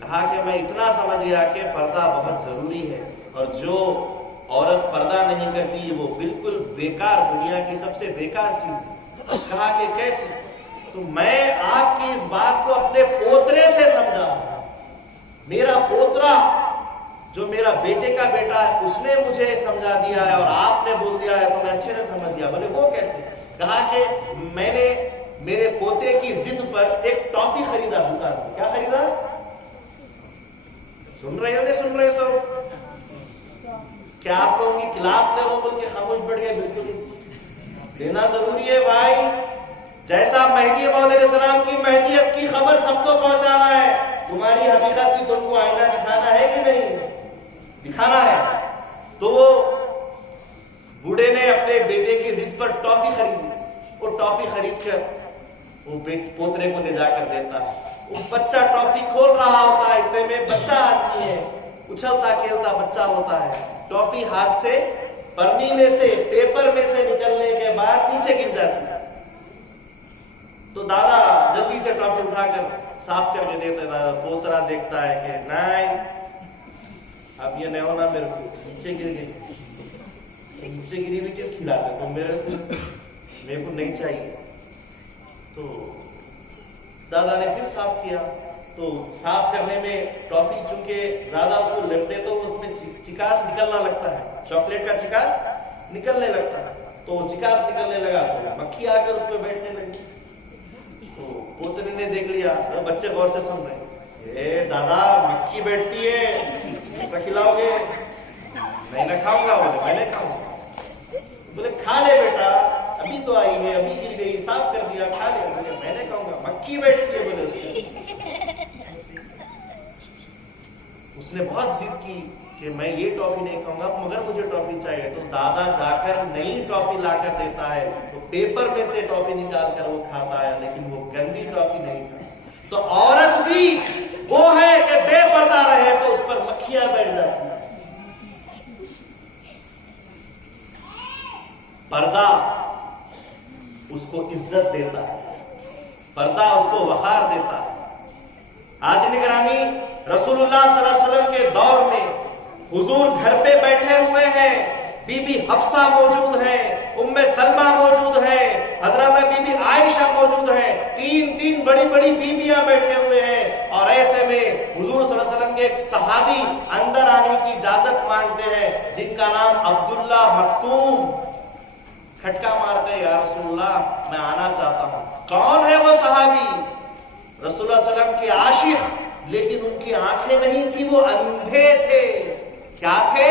کہا کہ میں اتنا سمجھ گیا کہ پردہ بہت ضروری ہے، اور جو عورت پردہ نہیں کرتی وہ بالکل بیکار، دنیا کی سب سے بیکار چیز ہے. کہا کہ کیسے؟ تو میں آپ کی اس بات کو اپنے پوترے سے سمجھا. میرا پوترا جو میرا بیٹے کا بیٹا ہے اس نے مجھے سمجھا دیا ہے، اور آپ نے بول دیا ہے تو میں اچھے سے سمجھ گیا. بولے وہ کیسے؟ کہا کہ میں نے میرے پوتے کی ضد پر ایک ٹافی خریدا دکان سے. کیا خریدا؟ سن رہے ہو نہیں سن رہے سو؟ کیا آپ لوگوں کی کلاس لے رہو بول کے خاموش بیٹھ گئے؟ بالکل دینا ضروری ہے بھائی. جیسا مہدی موعود علیہ السلام کی مہدیت کی خبر سب کو پہنچانا ہے، تمہاری حقیقت بھی تم کو آئینہ دکھانا ہے کہ نہیں؟ دکھانا ہے. تو وہ بوڑھے نے اپنے بیٹے کی ضد پر ٹافی خریدی. وہ ٹافی خرید کر وہ پوترے کو لے جا کر دیتا ہے. وہ بچہ ٹافی کھول رہا ہوتا ہے، اتنے میں بچہ آدمی ہے، اچھلتا کھیلتا بچہ ہوتا ہے. ٹافی ہاتھ سے پرنی میں سے پیپر میں سے نکلنے کے بعد نیچے گر جاتی ہے. تو دادا جلدی سے ٹافی اٹھا کر صاف کر کے دیتے. دادا پوترا دیکھتا ہے کہ نہیں اب یہ نہیں ہونا، میرے کو نیچے گر گئی. نیچے گری ہوئی چیز کھلاتے تو میرے کو نہیں چاہیے. تو دادا نے پھر صاف کیا. تو صاف کرنے میں ٹافی چونکہ زیادہ اس کو لپٹے تو اس میں چکاس نکلنا لگتا ہے، چاکلیٹ کا چکاس نکلنے لگتا ہے. تو چکاس نکلنے لگا تو مکھی آ کر اس پہ بیٹھنے لگی. تو پوترے نے دیکھ لیا، بچے غور سے سن رہے، اے دادا مکھی بیٹھتی ہے، ایسا کھلاؤ گے؟ میں نہ کھاؤں گا. بولے میں نہیں کھاؤں گا. بولے کھا لے بیٹا، ابھی تو آئی ہے، ابھی گر گئی، صاف کر دیا، کھا لے. بولے میں نہیں کھاؤں گا، مکھی بیٹھتی ہے. بولے اس نے بہت ضد کی کہ میں یہ ٹافی نہیں کھاؤں گا، مگر مجھے ٹافی چاہیے. تو دادا جا کر نئی ٹافی لا کر دیتا ہے. تو پیپر میں سے ٹافی نکال کر وہ کھاتا ہے، لیکن وہ گندی ٹافی نہیں کھاتا. تو عورت بھی وہ ہے کہ بے پردہ رہے تو اس پر مکھیاں بیٹھ جاتی ہیں. پردہ اس کو عزت دیتا ہے، پردہ اس کو وقار دیتا ہے. حاضرین گرامی، رسول اللہ صلی اللہ علیہ وسلم کے دور میں حضور گھر پہ بیٹھے ہوئے ہیں، بی بی حفصہ موجود ہیں، ام سلمہ موجود ہیں، حضرت بی بی عائشہ موجود ہیں، تین بڑی بڑی بیویاں بیٹھے ہوئے ہیں. اور ایسے میں حضور صلی اللہ علیہ وسلم کے ایک صحابی اندر آنے کی اجازت مانگتے ہیں جن کا نام عبداللہ مکتوم. کھٹکا مارتے ہیں، یا رسول اللہ میں آنا چاہتا ہوں. کون ہے وہ صحابی؟ رسول اللہ صلی اللہ علیہ وسلم کے عاشق، لیکن ان کی آنکھیں نہیں تھی، وہ اندھے تھے. کیا تھے؟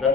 10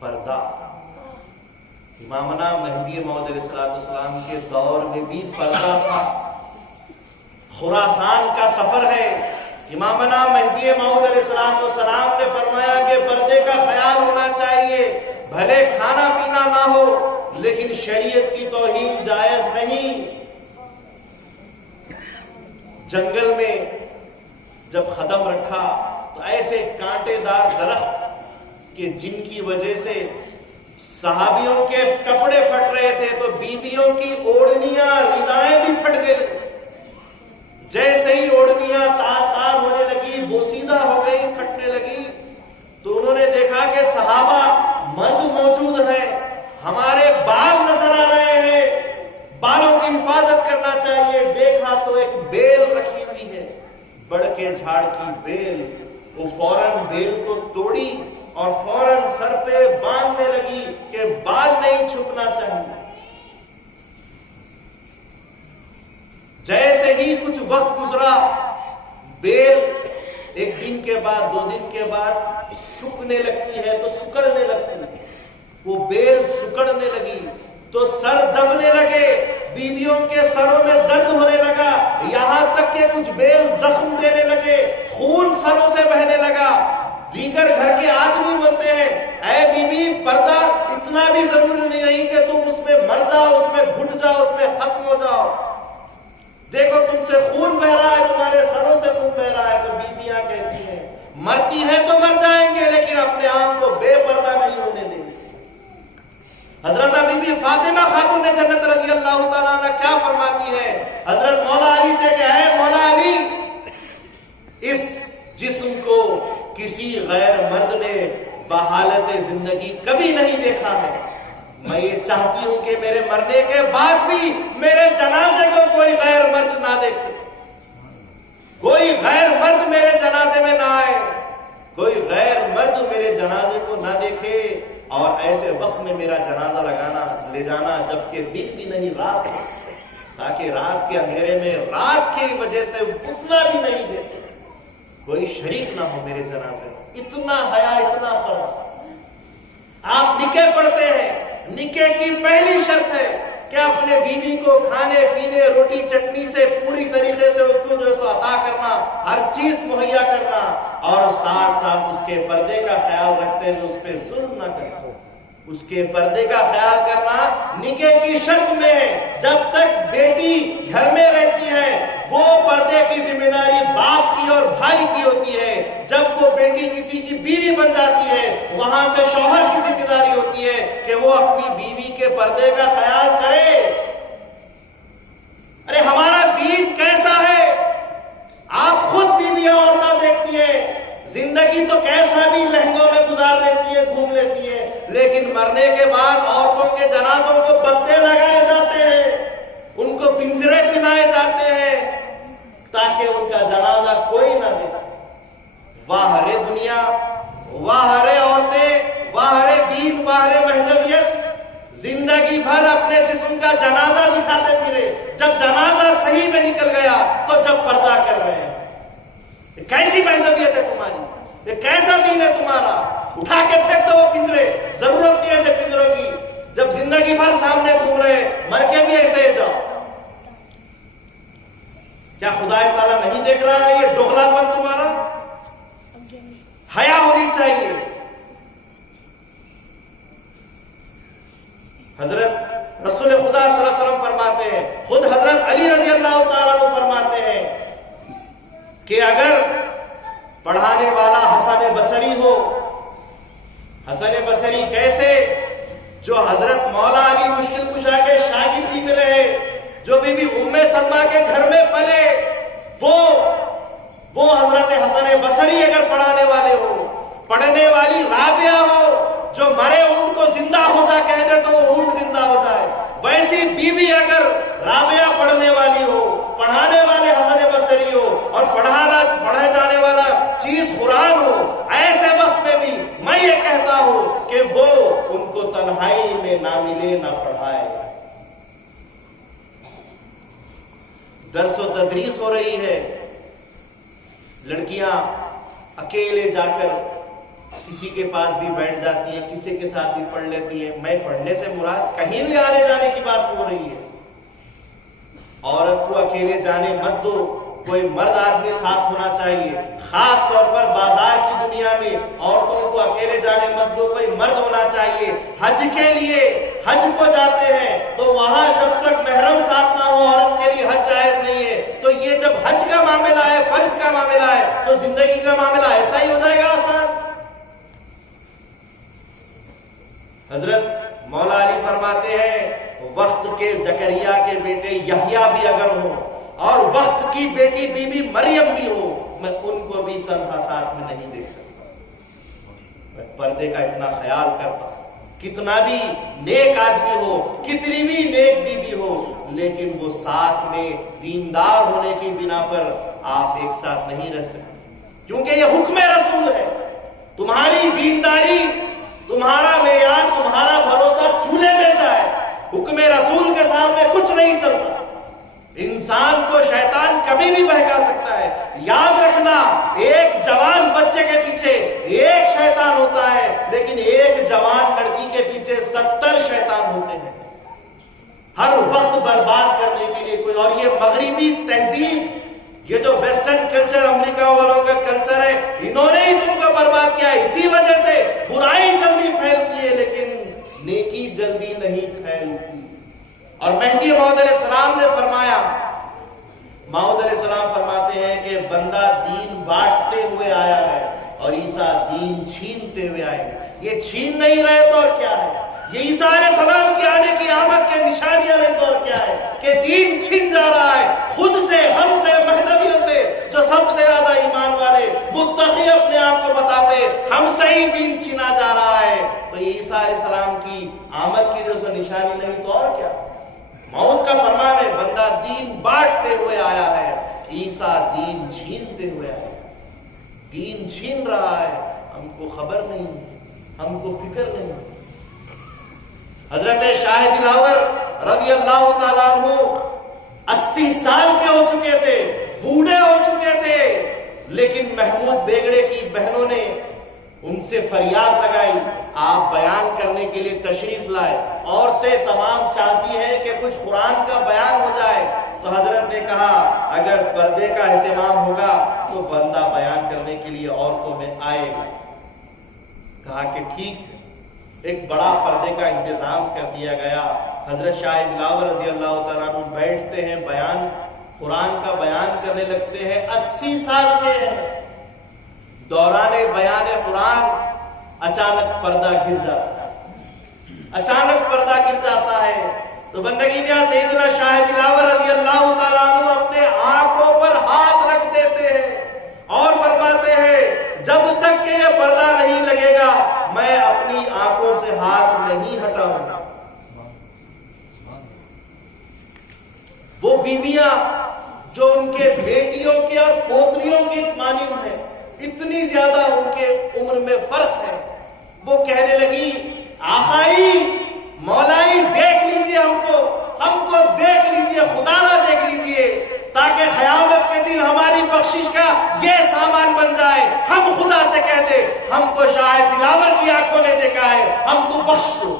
پردہ. امامنا مہدی موعود علیہ السلام کے دور میں بھی پردہ تھا. خراسان کا سفر ہے. امامنا مہدی موعود علیہ السلام نے فرمایا کہ پردے کا خیال ہونا چاہیے. بھلے کھانا پینا نہ ہو لیکن شریعت کی توہین جائز نہیں. جنگل میں جب قدم رکھا تو ایسے کانٹے دار درخت کہ جن کی وجہ سے صحابیوں کے کپڑے پھٹ رہے تھے تو بیویوں کی اوڑھنیاں ردائیں بھی پھٹ گئی. جیسے ہی اوڑھنیاں تار تار ہونے لگی, بوسیدہ ہو گئی, پھٹنے لگی, تو انہوں نے دیکھا کہ صحابہ مرد موجود ہیں, ہمارے بال نظر آ رہے ہیں, بالوں کی حفاظت کرنا چاہیے. دیکھا تو ایک بیل رکھی ہوئی ہے, بڑ کے جھاڑ کی بیل. وہ فوراً بیل کو توڑی اور فوراً سر پہ باندھنے لگی کہ بال نہیں چھپنا چاہیے. جیسے ہی کچھ وقت گزرا, بیل ایک دن کے بعد, 2 دن کے بعد سوکھنے لگتی ہے تو سکڑنے لگتی ہے. وہ بیل سکڑنے لگی تو سر دبنے لگے, بیویوں کے سروں میں درد ہونے لگا, یہاں تک کہ کچھ بیل زخم دینے لگے, خون سروں سے بہنے لگا. دیگر گھر کے آدمی بولتے ہیں اے بی بی پردہ اتنا بھی ضروری نہیں کہ تم اس میں مر جاؤ, اس میں گھٹ جاؤ, اس میں ختم ہو جاؤ. دیکھو تم سے خون بہ رہا ہے, تمہارے سروں سے خون بہ رہا ہے. تو بیویاں کہتی ہیں مرتی ہے تو مر جائیں گے لیکن اپنے آپ کو بے پردہ نہیں ہونے دیں گے. حضرت بی بی فاطمہ خاتون جنت رضی اللہ تعالیٰ عنہ کیا فرماتی ہے حضرت مولا علی سے کہ اے مولا علی, اس جسم کو کسی غیر مرد نے بحالت زندگی کبھی نہیں دیکھا ہے. میں یہ چاہتی ہوں کہ میرے مرنے کے بعد بھی میرے جنازے کو کوئی غیر مرد نہ دیکھے, کوئی غیر مرد میرے جنازے میں نہ آئے, کوئی غیر مرد میرے جنازے کو نہ دیکھے. اور ایسے وقت میں میرا جنازہ لے جانا جبکہ دن بھی نہیں رات ہے, تاکہ رات کے اندھیرے میں رات کی وجہ سے اتنا بھی نہیں دیکھے, کوئی شریک نہ ہو میرے جنازے. اتنا حیا, اتنا پردہ. آپ نکاح پڑھتے ہیں, نکاح کی پہلی شرط ہے کہ اپنے بیوی کو کھانے پینے روٹی چٹنی سے پوری طریقے سے اس کو جو ہے عطا کرنا, ہر چیز مہیا کرنا, اور ساتھ ساتھ اس کے پردے کا خیال رکھتے ہوئے اس پہ ظلم نہ کرنا. اس کے پردے کا خیال کرنا نکاح کی شرط میں ہے. جب تک بیٹی گھر میں رہتی ہے وہ پردے کی ذمہ داری باپ کی اور بھائی کی ہوتی ہے. جب وہ بیٹی کسی کی بیوی بن جاتی ہے وہاں سے شوہر کی ذمہ داری ہوتی ہے کہ وہ اپنی بیوی کے پردے کا خیال کرے. ارے ہمارا دین کیسا ہے, آپ خود بیویاں عورتیں دیکھتی ہیں, زندگی تو کیسا بھی لہنگوں میں گزار لیتی ہے, گھوم لیتی ہے, لیکن مرنے کے بعد عورتوں کے جنازوں کو بندے لگائے جاتے ہیں, ان کو پنجرے پہنائے جاتے ہیں تاکہ ان کا جنازہ کوئی نہ دیکھے. واہ رے دنیا, واہ رے عورتیں, واہ رے دین, واہ رے مہذبیت. زندگی بھر اپنے جسم کا جنازہ دکھاتے پھرے, جب جنازہ صحیح میں نکل گیا تو جب پردہ کر رہے ہیں. کیسی مہذبیت ہے تمہاری, یہ کیسا دین ہے تمہارا. اٹھا کے پھینک دو وہ پنجرے, ضرورت نہیں ہے ایسے پنجروں کی. جب زندگی بھر سامنے گھوم رہے, مر کے بھی ایسے ہی جاؤ. کیا خدا تعالیٰ نہیں دیکھ رہا ہے یہ ڈوغلا پن تمہارا؟ حیا ہونی چاہیے. حضرت رسول خدا صلی اللہ علیہ وسلم فرماتے ہیں, خود حضرت علی رضی اللہ تعالیٰ عنہ فرماتے ہیں کہ اگر پڑھانے والا حسن بصری ہو, حسن بصری کیسے, جو حضرت مولا علی مشکل کشا کے شاگردی میں رہے, جو بی بی ام سلمہ کے گھر میں پلے, وہ حضرت حسن بصری اگر پڑھانے والے ہو, پڑھنے والی رابعہ ہو جو مرے اونٹ کو زندہ ہو جا کہہ دے تو وہ اونٹ زندہ ہو جائے, ویسی بیوی اگر رابعہ پڑھنے والی ہو, پڑھانے والے حسن بصری ہو, اور پڑھے جانے والا چیز قرآن ہو, ایسے وقت میں بھی میں یہ کہتا ہوں کہ وہ ان کو تنہائی میں نہ ملے نہ پڑھائے. درس و تدریس ہو رہی ہے, لڑکیاں اکیلے جا کر کسی کے پاس بھی بیٹھ جاتی ہیں، کسی کے ساتھ بھی پڑھ لیتی ہیں۔ میں پڑھنے سے مراد کہیں بھی آنے جانے کی بات ہو رہی ہے۔ عورت کو اکیلے جانے مت دو، کوئی مرد آدمی ساتھ ہونا چاہیے۔ خاص طور پر بازار کی دنیا میں عورتوں کو اکیلے جانے مت دو، کوئی مرد ہونا چاہیے۔ حج کے لیے حج کو جاتے ہیں تو وہاں جب تک محرم ساتھ نہ ہو عورت کے لیے حج جائز نہیں ہے۔ تو یہ جب حج کا معاملہ ہے، فرض کا معاملہ ہے، تو زندگی کا معاملہ ایسا ہی ہو جائے گا آسان۔ حضرت مولا علی فرماتے ہیں وقت کے زکریا کے بیٹے یحییٰ بھی اگر ہو اور وقت کی بیٹی بی بی مریم بھی ہو، میں ان کو بھی تنہا ساتھ میں نہیں دیکھ سکتا۔ میں پردے کا اتنا خیال کرتا ہوں، کتنا بھی نیک آدمی ہو، کتنی بھی نیک بی بی ہو، لیکن وہ ساتھ میں دیندار ہونے کی بنا پر آپ ایک ساتھ نہیں رہ سکتے، کیونکہ یہ حکم رسول ہے۔ تمہاری دینداری، تمہارا معیار، تمہارا بھروسہ چولہے میں جائے، حکم رسول کے سامنے کچھ نہیں چلتا۔ انسان کو شیطان کبھی بھی بہکا سکتا ہے۔ یاد رکھنا، ایک جوان بچے کے پیچھے ایک شیطان ہوتا ہے، لیکن ایک جوان لڑکی کے پیچھے 70 شیطان ہوتے ہیں، ہر وقت برباد کرنے کے لیے کوئی۔ اور یہ مغربی تہذیب، یہ جو ویسٹرن کلچر، امریکہ والوں کا کلچر ہے، انہوں نے ہی تم کو برباد کیا ہے۔ اسی وجہ سے برائی جلدی پھیلتی ہے لیکن نیکی جلدی نہیں پھیلتی۔ اور مہدی موعود علیہ السلام نے فرمایا، موعود علیہ السلام فرماتے ہیں کہ بندہ دین بانٹتے ہوئے آیا ہے اور عیسیٰ دین چھینتے ہوئے آئے گا۔ یہ چھین نہیں رہے تو اور کیا ہے؟ یہ عیسیٰ علیہ السلام کی آنے کی آمد کے نشانیاں نہیں تو اور کیا ہے کہ دین چھن جا رہا ہے خود سے، ہم سے، مہدویوں سے، جو سب سے زیادہ ایمان والے متقی اپنے آپ کو بتاتے، ہم سے ہی دین چھینا جا رہا ہے۔ تو یہ عیسیٰ علیہ السلام کی آمد کی جو نشانی نہیں تو اور کیا؟ موت کا فرمان ہے، بندہ دین بانٹتے ہوئے آیا ہے، عیسیٰ دین چھینتے ہوئے آیا ہے۔ دین چھین رہا ہے، ہم کو خبر نہیں، ہم کو فکر نہیں۔ حضرت شاہ دلاور رضی اللہ تعالیٰ عنہ 80 سال کے ہو چکے تھے، بوڑھے ہو چکے تھے، لیکن محمود بیگڑے کی بہنوں نے ان سے فریاد لگائی، آپ بیان کرنے کے لیے تشریف لائے۔ عورتیں تمام چاہتی ہیں کہ کچھ قرآن کا بیان ہو جائے، تو حضرت نے کہا اگر پردے کا اہتمام ہوگا تو بندہ بیان کرنے کے لیے عورتوں میں آئے گا۔ کہا کہ ٹھیک ہے، ایک بڑا پردے کا انتظام کر دیا گیا۔ حضرت شاہ دلاور رضی اللہ تعالیٰ عنہ بیٹھتے ہیں، بیان قرآن کا بیان کرنے لگتے ہیں۔ 80 سال کے ہیں، دوران بیان قرآن اچانک پردہ گر جاتا ہے، اچانک پردہ گر جاتا ہے۔ تو بندگی میں سیدنا شاہ دلاور رضی اللہ تعالیٰ عنہ اپنے آنکھوں پر ہاتھ رکھ دیتے ہیں اور فرماتے ہیں جب تک کہ یہ پردہ نہیں لگے گا میں اپنی آنکھوں سے ہاتھ نہیں ہٹاؤں گا۔ وہ بیویاں جو ان کے بیٹیوں کے اور پوتریوں کی مانند ہیں، اتنی زیادہ ان کے عمر میں فرق ہے، وہ کہنے لگی آقائی، مولائی دیکھ لیجئے ہم کو دیکھ لیجئے، خدا نہ دیکھ لیجئے، تاکہ قیامت کے دن ہماری بخشش کا یہ سامان بن جائے۔ ہم خدا سے کہہ دے ہم کو شاہ دلاور کی آنکھوں نے دیکھا ہے، ہم کو بخش دو،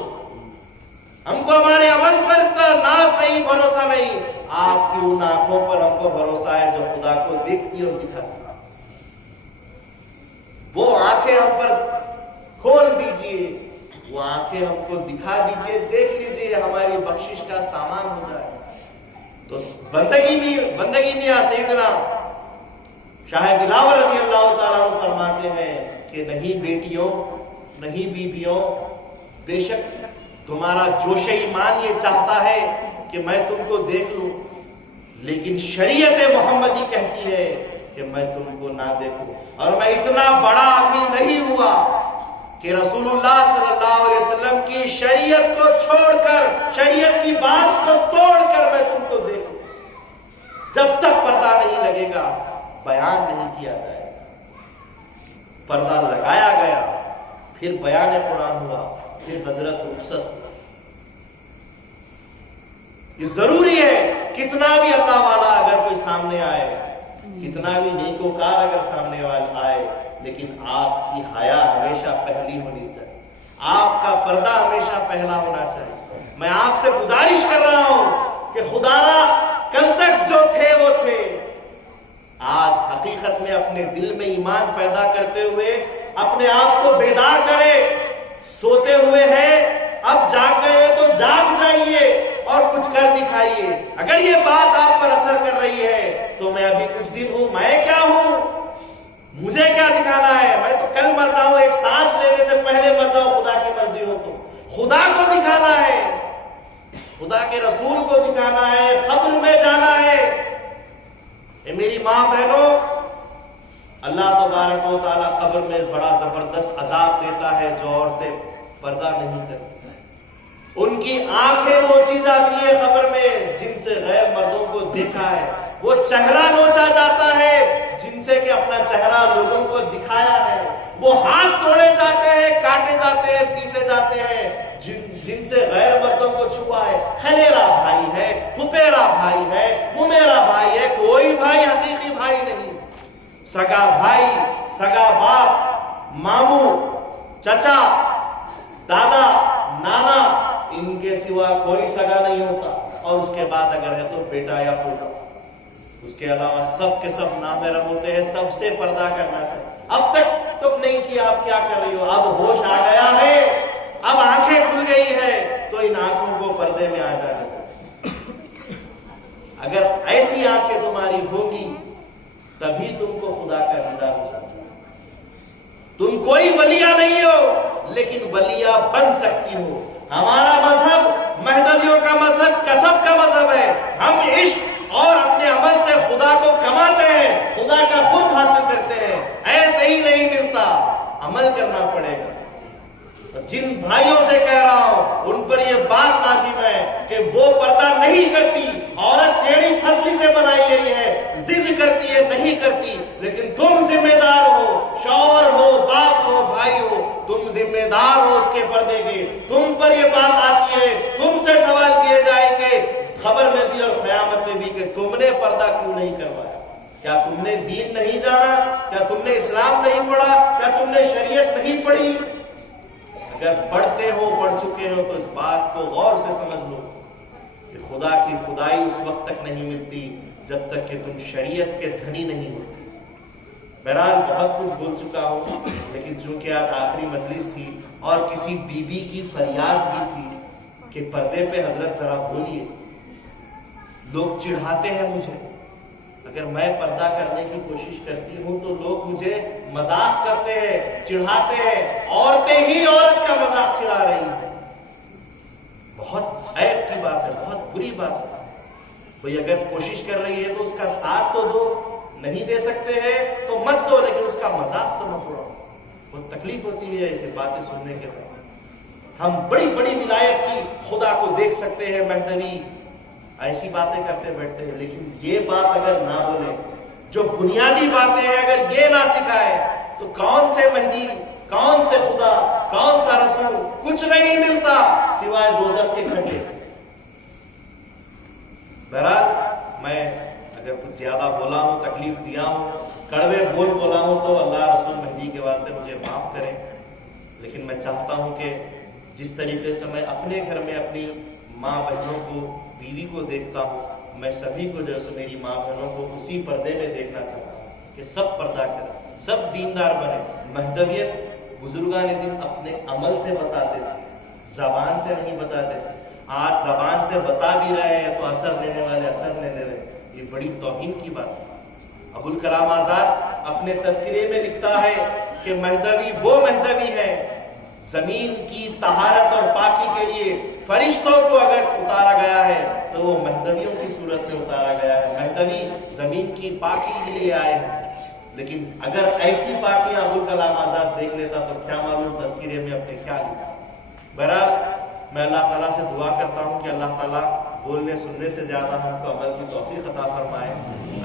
ہم کو ہمارے عمل پر ناز نہیں، بھروسہ نہیں، آپ کی ان آنکھوں پر ہم کو بھروسہ ہے جو خدا کو دیکھتی اور دکھاتی۔ وہ آنکھیں ہم پر کھول دیجئے، وہ آنکھیں ہم کو دکھا دیجئے، دیکھ لیجئے، ہماری بخشش کا سامان ہو جائے۔ تو بندگی میں سیدنا شاہ دلاور رضی اللہ تعالیٰ عنہ فرماتے ہیں کہ نہیں بیٹیوں، نہیں بیویوں، بے شک تمہارا جوش ایمان یہ چاہتا ہے کہ میں تم کو دیکھ لوں، لیکن شریعت محمدی کہتی ہے کہ میں تم کو نہ دیکھوں۔ اور میں اتنا بڑا ابھی نہیں ہوا کہ رسول اللہ صلی اللہ علیہ وسلم کی شریعت کو چھوڑ کر، شریعت کی بات کو توڑ کر میں تم کو دیکھوں۔ جب تک پردہ نہیں لگے گا بیان نہیں کیا جائے گا۔ پردہ لگایا گیا، پھر بیان قرآن ہوا، پھر حضرت رخصت ہوا۔ یہ ضروری ہے، کتنا بھی اللہ والا اگر کوئی سامنے آئے، کتنا بھی نیکوکار اگر سامنے والا آئے، لیکن آپ کی حیا ہمیشہ پہلی ہونی چاہیے، آپ کا پردہ ہمیشہ پہلا ہونا چاہیے۔ میں آپ سے گزارش کر رہا ہوں کہ خدا را کل تک جو تھے وہ تھے، آج حقیقت میں اپنے دل میں ایمان پیدا کرتے ہوئے اپنے آپ کو بیدار کرے۔ سوتے ہوئے ہیں، اب جاگ گئے تو جاگ جائیے اور کچھ کر دکھائیے۔ اگر یہ بات آپ پر اثر کر رہی ہے تو میں ابھی کچھ دن ہوں، میں کیا ہوں، مجھے کیا دکھانا ہے؟ میں تو کل مرتا ہوں، ایک سانس لینے سے پہلے مر جاؤں، خدا کی مرضی ہو تو۔ خدا کو دکھانا ہے، خدا کے رسول کو دکھانا ہے، قبر میں جانا ہے۔ اے میری ماں بہنوں، اللہ تبارک و تعالیٰ قبر میں بڑا زبردست عذاب دیتا ہے جو عورتیں پردہ نہیں کرتی۔ ان کی آنکھیں نوچی جاتی ہے قبر میں جن سے غیر مردوں کو دیکھا ہے، وہ چہرہ نوچا جاتا ہے جن سے کہ اپنا چہرہ لوگوں کو دکھایا ہے، وہ ہاتھ توڑے جاتے ہیں، کاٹے جاتے ہیں، پیسے جاتے ہیں جن سے غیر مردوں کو چھپا ہے۔ خلیرا بھائی ہے، پھپیرا بھائی ہے، وہ میرا بھائی ہے، کوئی بھائی حقیقی بھائی نہیں۔ سگا بھائی، سگا باپ، ماموں، چچا، دادا، نانا، ان کے سوا کوئی سگا نہیں ہوتا، اور اس کے بعد اگر ہے تو بیٹا یا پوتا۔ اس کے علاوہ سب کے سب نامحرم ہوتے ہیں، سب سے پردہ کرنا چاہیے۔ اب تک تو نہیں کیا، آپ کیا کر رہی ہو؟ اب ہوش آ گیا ہے، اب آنکھیں کھل گئی ہے تو ان آنکھوں کو پردے میں آ جانے۔ اگر ایسی آنکھیں تمہاری ہوں گی تبھی تم کو خدا کا دیدار ہو سکتا ہے۔ تم کوئی ولیہ نہیں ہو لیکن ولیہ بن سکتی ہو۔ ہمارا مذہب مہدویوں کا مذہب کسب کا مذہب ہے۔ ہم عشق اور اپنے عمل سے خدا کو کماتے ہیں، خدا کا قرب حاصل کرتے ہیں۔ ایسے ہی نہیں ملتا، عمل کرنا پڑے گا۔ جن بھائیوں سے کہہ رہا ہوں ان پر یہ بات لازم ہے کہ وہ پردہ نہیں کرتی، عورت ٹیڑھی پھسلی سے بنائی گئی ہے، ضد کرتی ہے، نہیں کرتی، لیکن تم ذمہ دار ہو، شوہر ہو، باپ ہو، بھائی ہو، تم ذمہ دار ہو اس کے پردے کے۔ تم پر یہ بات آتی ہے، تم سے سوال کیے جائیں گے خبر میں بھی اور قیامت میں بھی کہ تم نے پردہ کیوں نہیں کروایا؟ کیا تم نے دین نہیں جانا؟ کیا تم نے اسلام نہیں پڑھا؟ کیا تم نے شریعت نہیں پڑھی؟ اگر پڑھتے ہو، پڑھ چکے ہو تو اس بات کو غور سے سمجھ لو کہ خدا کی خدائی اس وقت تک نہیں ملتی جب تک کہ تم شریعت کے دھنی نہیں ہوتے۔ بہرحال بہت کچھ بول چکا ہوں، لیکن چونکہ آج آخری مجلس تھی اور کسی بیوی کی فریاد بھی تھی کہ پردے پہ حضرت ذرا بولیے۔ لوگ چڑھاتے ہیں مجھے، اگر میں پردہ کرنے کی کوشش کرتی ہوں تو لوگ مجھے مذاق کرتے ہیں، چڑھاتے ہیں، عورتیں ہی عورت کا مذاق چڑھا رہی ہیں۔ بہت عیب کی بات ہے، بہت بری بات ہے۔ کوئی اگر کوشش کر رہی ہے تو اس کا ساتھ تو دو، نہیں دے سکتے ہیں تو مت دو، لیکن اس کا مذاق تو مت اڑاؤ۔ بہت تکلیف ہوتی ہے ایسی باتیں سننے کے بعد۔ ہم بڑی بڑی ولایت کی خدا کو دیکھ سکتے ہیں، مہدوی ایسی باتیں کرتے بیٹھتے ہیں، لیکن یہ بات اگر نہ بولے، جو بنیادی باتیں ہیں اگر یہ نہ سکھائے تو کون سے مہدی، کون سے خدا، کون سا رسول، کچھ نہیں ملتا سوائے دوزخ کے کھڈے۔ بہرحال میں اگر کچھ زیادہ بولا ہوں، تکلیف دیا ہوں، کڑوے بول بولا ہوں تو اللہ رسول مہدی کے واسطے مجھے معاف کریں، لیکن میں چاہتا ہوں کہ جس طریقے سے میں اپنے گھر میں اپنی ماں بہنوں کو، بیوی کو دیکھتا ہوں، میں سبھی کو جیسے میری ماں بہنوں کو اسی پردے میں دیکھنا چاہتا ہوں کہ سب پردہ کریں، سب دیندار بنے۔ مہدویت بزرگان دین اپنے عمل سے بتاتے تھے، زبان سے نہیں بتاتے تھے۔ آج زبان سے بتا بھی رہے ہیں تو اثر لینے والے اثر نہیں لے رہے، یہ بڑی توہین کی بات ہے۔ ابوالکلام آزاد اپنے تذکرے میں لکھتا ہے کہ مہدوی وہ مہدوی ہے زمین کی طہارت اور پاکی کے لیے فرشتوں کو اگر اتارا گیا ہے تو وہ مہدویوں کی صورت میں اتارا گیا ہے۔ مہدوی زمین کی پاکی کے لیے آئے ہیں، لیکن اگر ایسی پاکیاں ابوالکلام آزاد دیکھ لیتا تو کیا معلوم تذکرے میں اپنے کیا لکھا۔ بہرحال میں اللہ تعالیٰ سے دعا کرتا ہوں کہ اللہ تعالیٰ بولنے سننے سے زیادہ ہم کو عمل کی توفیق عطا فرمائے۔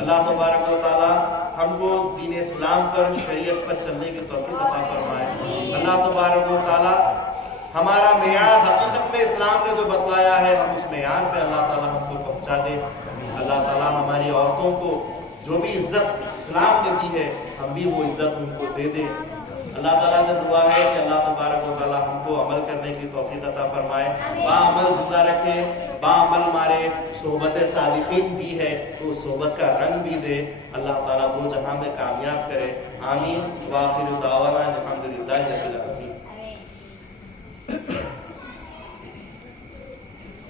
اللہ تبارک و تعالیٰ ہم کو دین اسلام پر، شریعت پر چلنے کی توفیق عطا فرمائے۔ اللہ تبارک و تعالیٰ ہمارا معیار حقیقت میں اسلام نے جو بتلایا ہے ہم اس معیار پہ اللہ تعالیٰ ہم کو پہنچا دے۔ اللہ تعالیٰ ہماری عورتوں کو جو بھی عزت اسلام نے دی ہے ہم بھی وہ عزت ان کو دے دیں۔ اللہ تعالیٰ سے دعا ہے کہ اللہ تبارک و تعالیٰ ہم کو عمل کرنے کی توفیق عطا فرمائے، باعمل زندہ رکھے، باعمل ہمارے صحبت صادقین دی ہے تو اس صحبت کا رنگ بھی دے، اللہ تعالیٰ دو جہاں میں کامیاب کرے، آمین۔ وآخر دعوانا الحمدللہ رب العالمین۔